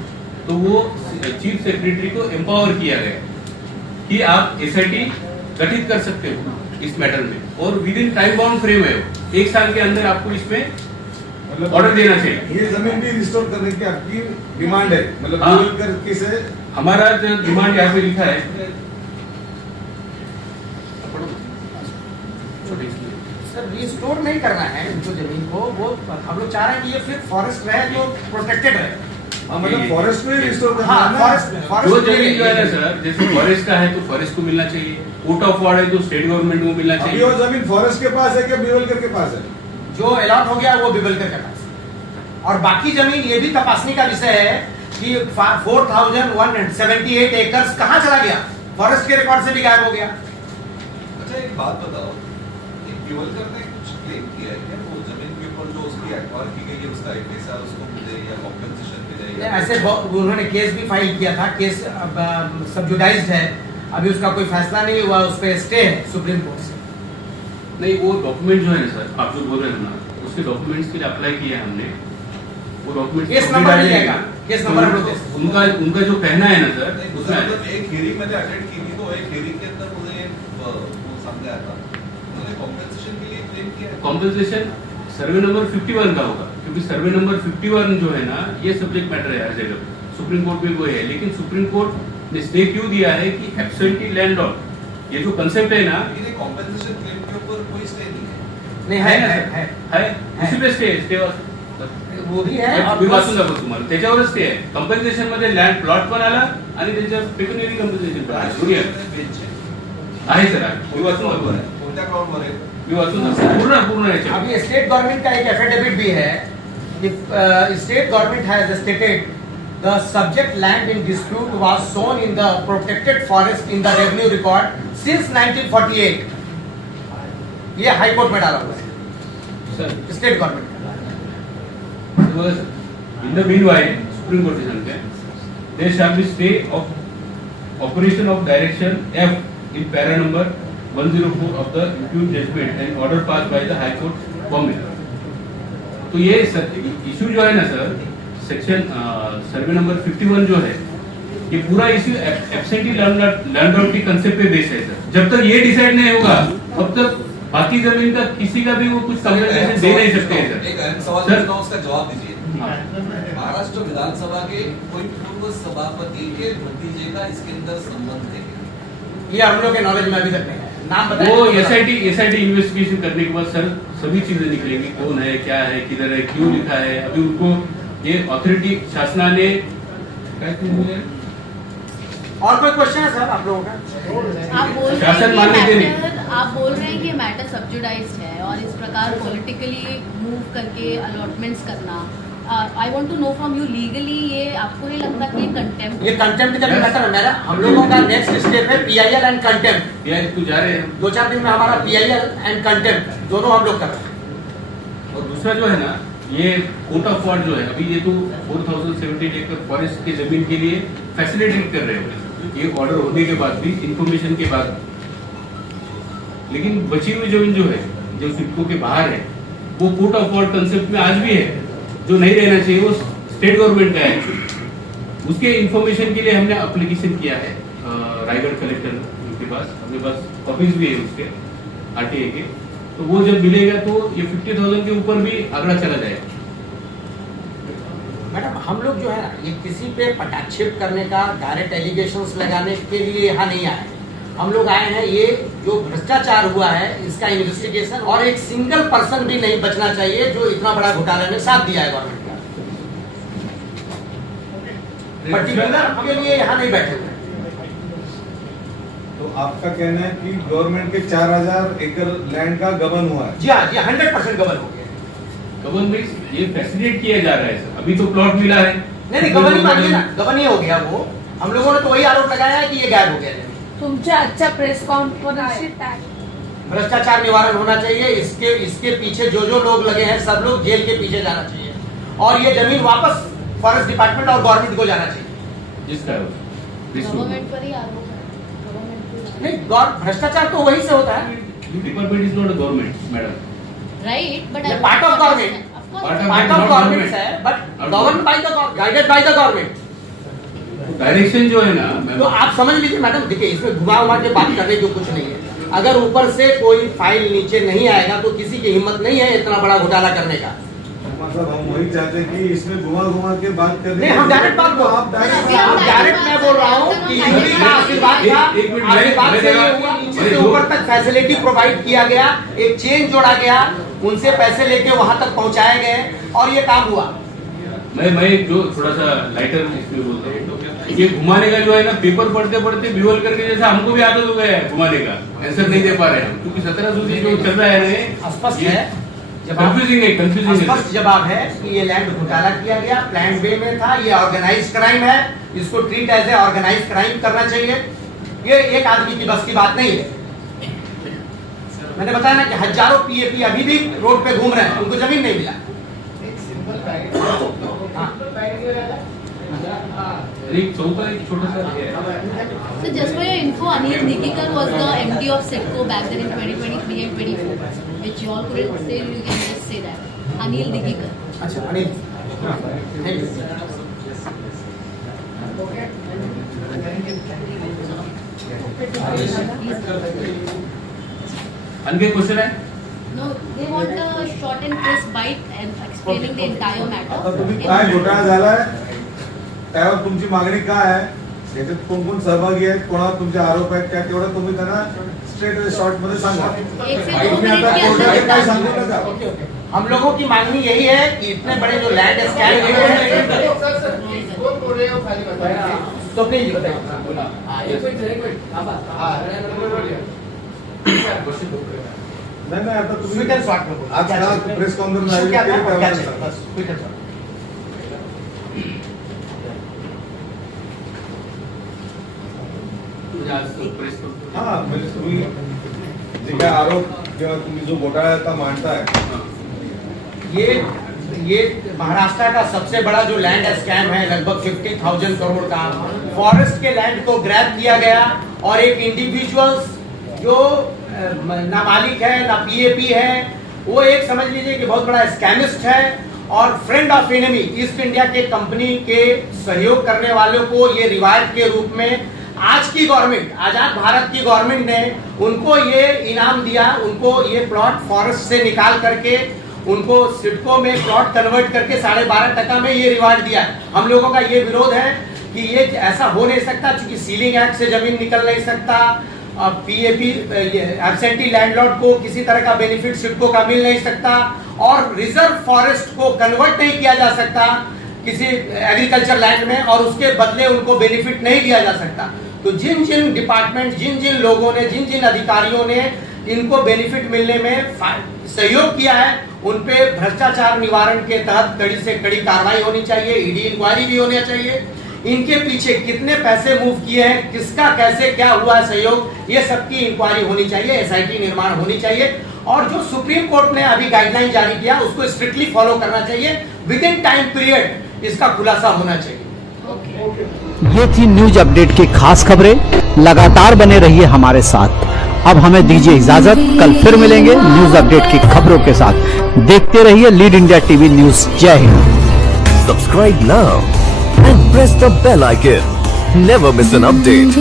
तो वो चीफ सेक्रेटरी को एम्पावर किया गया कि आप एसआईटी गठित कर सकते हो इस मैटर में, और with in time bound frame है, 1 साल के अंदर आपको इसमें ऑर्डर देना चाहिए। ये जमीन भी रिस्टोर करने की आपकी डिमांड है, मतलब हाँ। गूगल करके से हमारा जो डिमांड यहाँ पे लिखा है, सर रिस्टोर नहीं करना है उनको जमीन को, वो हम लोग चाह रहे हैं कि ये फिर फॉरेस्ट रहे तो प्रोटेक्टेड रहे। मतलब फॉरेस्ट में रिस्टोर करना हाँ, है ना? फॉरेस्ट में, जो फॉरेस्ट जमीन जो है ना में। सर, जैसे फॉरेस्ट का है तो फॉरेस्ट को मिलना चाहिए, कोर्ट ऑफ वार्ड है तो स्टेट गवर्नमेंट को मिलना अभी चाहिए। वो जमीन फॉरेस्ट के पास है क्या बिवलकर के पास है? जो अलॉट हो गया वो बिबलकर के पास, और बाकी जमीन ये भी तपासने का विषय है कि 4178 एकर्स कहाँ चला गया, फॉरेस्ट के रिकॉर्ड से भी गायब हो गया। अच्छा एक बात बताओ, कि बिवलकर ने कुछ क्लेम किया है क्या वो जमीन के ऊपर जो उसकी एक्वायर की गई है उसका एक पैसा उसको मिले या कॉम्पेंसेशन मिले या ऐसे उन्होंने केस भी फाइल किया था, केस सब्जुडाइज्ड है, अभी उसका कोई फैसला नहीं हुआ, उस पर स्टे है सुप्रीम कोर्ट से। नहीं, वो डॉक्यूमेंट जो है ना सर, आप जो बोल रहे हैं ना, उसके डॉक्यूमेंट्स के लिए अप्लाई किया है हमने, वो डॉक्यूमेंट केस नंबर मिल जाएगा, केस नंबर हम लोग दे सकते हैं। उनका जो कहना है ना सर, नहीं, उसमें मतलब एक हियरिंग मैंने अटेंड की थी, तो एक हियरिंग के अंदर मुझे वो सामने आया था, उन्होंने कॉम्पेंसेशन के लिए क्लेम किया है। कॉम्पेंसेशन सर्वे नंबर 51 का होगा, क्योंकि सर्वे नंबर 51 जो है ना, ये सब्जेक्ट मैटर है हर जगह। सुप्रीम कोर्ट में वो है, लेकिन सुप्रीम कोर्ट ने स्टे क्यों दिया है कि एब्सेंटी लैंडलॉर्ड, ये जो कंसेप्ट है ना, लेकिन कॉम्पेंसेशन क्लेम के ऊपर कोई स्टे नहीं है। नहीं है उसी पे स्टे वो भी है और मी वाचून दाखव तुम्हाला, त्याच्यावरच ते आहे. कॉम्पेन्सेशन मध्ये लँड प्लॉट पण आला आणि त्याच्या पेक्युनियरी कॉम्पेन्सेशन पण आलं. दोन्ही आहे सर, मी वाचून दाखव. कोणत्या ग्राउंडवर आहे? मी वाचून दाखव पूर्ण याच्या. अभी स्टेट गवर्नमेंट का एक एफिडेविट भी है कि state government has stated the subject land in dispute was shown in the protected forest in the revenue record since 1948. ये हाई कोर्ट में डाला हुआ है सर स्टेट गवर्नमेंट का. In the meanwhile, Supreme Court is saying there shall be stay of operation of direction F in para number 104 of the impugned judgment and order passed by the High Court, Bombay. तो ये issue जो है ना sir, section survey number 51 जो है, ये पूरा issue absentee landlord की कंसेप्ट पे बेस है सर. जब तक ये डिसाइड नहीं होगा तब तक बाकी जमीन का किसी का भी वो कुछ कंपनसेशन दे नहीं सकते हैं सर. एक अहम सवाल पूछता हूं, उसका जवाब दीजिए. महाराष्ट्र विधानसभा के कोई पूर्व सभापति के भतीजे का इसके अंदर संबंध है? ये हम लोग के नॉलेज में अभी तक नहीं है. नाम बताइए. वो एसआईटी इन्वेस्टिगेशन करने के बाद सर सभी चीजें निकलेंगी, कौन है, क्या है, किधर है, क्यों लिखा है. अभी उनको ये अथॉरिटी शासनाने और कोई क्वेश्चन है सर आप लोगों का? आप बोल शासन मानने के लिए आप बोल रहे हैं कि मैटर सब्जुडाइज्ड है और इस प्रकार पॉलिटिकली मूव करके अलॉटमेंट्स करना. I want to know from you legally, ये आपको नहीं लगता कि कंटेम्प्ट? ये कंटेम्प्ट का भी मैटर है मेरा. हम लोगों का नेक्स्ट स्टेप है पीआईएल एंड कंटेम्प्ट. पीआईएल को जा रहे हैं 2-4 दिन में हमारा पीआईएल एंड कंटेम्प्ट दोनों हम लोग कर रहे हैं. और दूसरा जो है ना, ये कोर्ट ऑफ वॉर्ड जो है, अभी ये तो 4070 एकड़ फॉरेस्ट की जमीन के लिए फैसिलिटेट कर रहे हो, ये ऑर्डर होने के बाद भी, इंफॉर्मेशन के बाद. लेकिन बची हुई जमीन जो है, जो सिडको के बाहर है, वो कोर्ट ऑफ वॉर्ड कंसेप्ट में आज भी है. जो नहीं रहना चाहिए वो स्टेट गवर्नमेंट का है. उसके इंफॉर्मेशन के लिए हमने एप्लीकेशन किया है रायगढ़ कलेक्टर के पास. अपने पास कॉपीज भी है उसके आरटीए के. तो वो जब मिलेगा तो ये 50,000 के ऊपर भी आंकड़ा चला जाएगा. मैडम हम लोग जो है ना, ये किसी पे पटाक्षेप करने का, डायरेक्ट एलिगेशंस लगाने के लिए यहाँ नहीं आए. हम लोग आए हैं, ये जो भ्रष्टाचार हुआ है इसका इन्वेस्टिगेशन, और एक सिंगल पर्सन भी नहीं बचना चाहिए जो इतना बड़ा घोटाले में साथ दिया है गवर्नमेंट का. पर्टिकुलर के लिए यहाँ नहीं बैठे हुए. तो आपका कहना है कि गवर्नमेंट के 4000 एकड़ लैंड का गबन हुआ है? जी हाँ, 100% गबन हो गया. गबन में ये फैसिलिटेट किया जा रहा है सर. अभी तो प्लॉट मिला है. नहीं गबन ही मानिए ना, गबन ही हो गया. वो हम लोगों ने तो वही आरोप लगाया है कि ये गायब हो गया. तुमच्या आजच्या प्रेस कॉन्फरन्स भ्रष्टाचार निवारण होना चाहिए. इसके पीछे जो जो लोग लगे हैं सब लोग जेल के पीछे जाना चाहिए, और ये जमीन वापस फॉरेस्ट डिपार्टमेंट और गवर्नमेंट को जाना चाहिए. जिसका गवर्नमेंट पर ही आरोप है. नहीं, भ्रष्टाचार तो वही से होता है. Department is not a government madam. Right, but part of government, part of government है, but govern by the guided by the government. Direction जो है ना, तो आप समझ लीजिए मैडम, देखिए इसमें घुमा के बात करने जो कुछ नहीं है. अगर ऊपर से कोई फाइल नीचे नहीं आएगा तो किसी की हिम्मत नहीं है इतना बड़ा घोटाला करने का. मतलब हम वही चाहते हैं कि इसमें घुमा के बात करने. नहीं, हम डायरेक्ट बात बोल. आप डायरेक्ट मैं बोल रहा हूँ कि यूडी का आशीर्वाद था. आशीर्वाद से ये हुआ, नीचे से ऊपर तक फैसिलिटी प्रोवाइड किया गया, एक चेन जोड़ा गया, उनसे पैसे लेके वहां तक पहुंचाए गए और ये काम हुआ. मैं जो थोड़ा सा लाइटर इसमें बोलता हूँ, तो ये घुमाने का जो है ना, पेपर पढ़ते पढ़ते बिवल करके जैसा हमको भी आदत हो गया है घुमाने का. आंसर नहीं दे पा रहे हैं क्योंकि 17 सूची जो चल रहा है स्पष्ट है, कंफ्यूजिंग स्पष्ट जवाब है कि ये लैंड घोटाला किया गया, प्लान वे में था. ये ऑर्गेनाइज क्राइम है, इसको treat as a organise crime करना चाहिए. ये एक आदमी की बस की बात नहीं है. मैंने बताया ना कि हजारों पीएपी अभी भी रोड पे घूम रहे हैं, उनको जमीन नहीं मिला. एक छोटा सा So just for your info, Anil Digikar was the MD of SIDCO back then in 2023 and 24, which you all couldn't say. You can just say that. Anil Digikar. अच्छा अनिल, थैंक यू. आणखी क्वेश्चन आहे? No, they want a short and crisp bite and explaining the entire matter. आता तुम्ही काय घोटाळा झालाय त्यावर तुमची मागणी काय आहे, याच्यात कोण कोण सहभागी आहेत, कोणावर तुमचे आरोप आहेत काय, तेवढं तुम्ही त्यांना स्ट्रेट शॉर्ट मध्ये सांगा. तुम्ही आता कोर्टाचे काय सांगू नका. हम लोगों की मांगनी यही है कि इतने बड़े जो लैंड स्कैम हुए हैं तो प्लीज नाही आता तुम्ही आज का प्रेस कॉन्फरन्स आयोजित केली त्यावर सांगा. हा म्हणजे तुम्ही जे काय आरोप किंवा तुम्ही जो घोटाळा आता मांडताय, ये महाराष्ट्र का सबसे बड़ा जो लैंड स्कैम है, लगभग 50,000 करोड़ का फॉरेस्ट के लैंड को ग्रैब किया गया और एक इंडिविजुअल्स जो ना मालिक है ना पीएपी है, वो एक समझ लीजिए कि बहुत बड़ा स्कैमिस्ट है और friend of enemy east India के कंपनी के सहयोग करने वालों को ये रिवार्ड के रूप में आज की गवर्नमेंट, आजाद भारत की गवर्नमेंट ने उनको ये इनाम दिया, उनको ये प्लॉट फॉरेस्ट से निकाल करके उनको सिडको में प्लॉट कन्वर्ट करके 12.5% में ये रिवार्ड दिया. हम लोगों का ये विरोध है कि ये ऐसा हो नहीं सकता, क्योंकि सीलिंग एक्ट से जमीन निकल नहीं सकता, पीएपी एब्सेंटी लैंडलॉर्ड को किसी तरह का बेनिफिट सिडको का मिल नहीं सकता और रिजर्व फॉरेस्ट को कन्वर्ट नहीं किया जा सकता किसी एग्रीकल्चर लैंड में और उसके बदले उनको बेनिफिट नहीं दिया जा सकता. तो जिन जिन डिपार्टमेंट, जिन जिन लोगों ने, जिन जिन अधिकारियों ने इनको बेनिफिट मिलने में सहयोग किया है, उन पे भ्रष्टाचार निवारण के तहत कड़ी से कड़ी कार्रवाई होनी चाहिए, ईडी इंक्वायरी भी होनी चाहिए. इनके पीछे कितने पैसे मूव किए हैं, किसका कैसे क्या हुआ है सहयोग, ये सबकी इंक्वायरी होनी चाहिए, एसआईटी निर्माण होनी चाहिए और जो सुप्रीम कोर्ट ने अभी गाइडलाइन जारी किया उसको स्ट्रिक्टली फॉलो करना चाहिए. विद इन टाइम पीरियड इसका खुलासा होना चाहिए. ये थी न्यूज अपडेट की खास खबरें. लगातार बने रहिए हमारे साथ. अब हमें दीजिए इजाजत, कल फिर मिलेंगे न्यूज अपडेट की खबरों के साथ. देखते रहिए लीड इंडिया टीवी न्यूज. जय Hind. Subscribe now and press the bell icon. Never miss an update.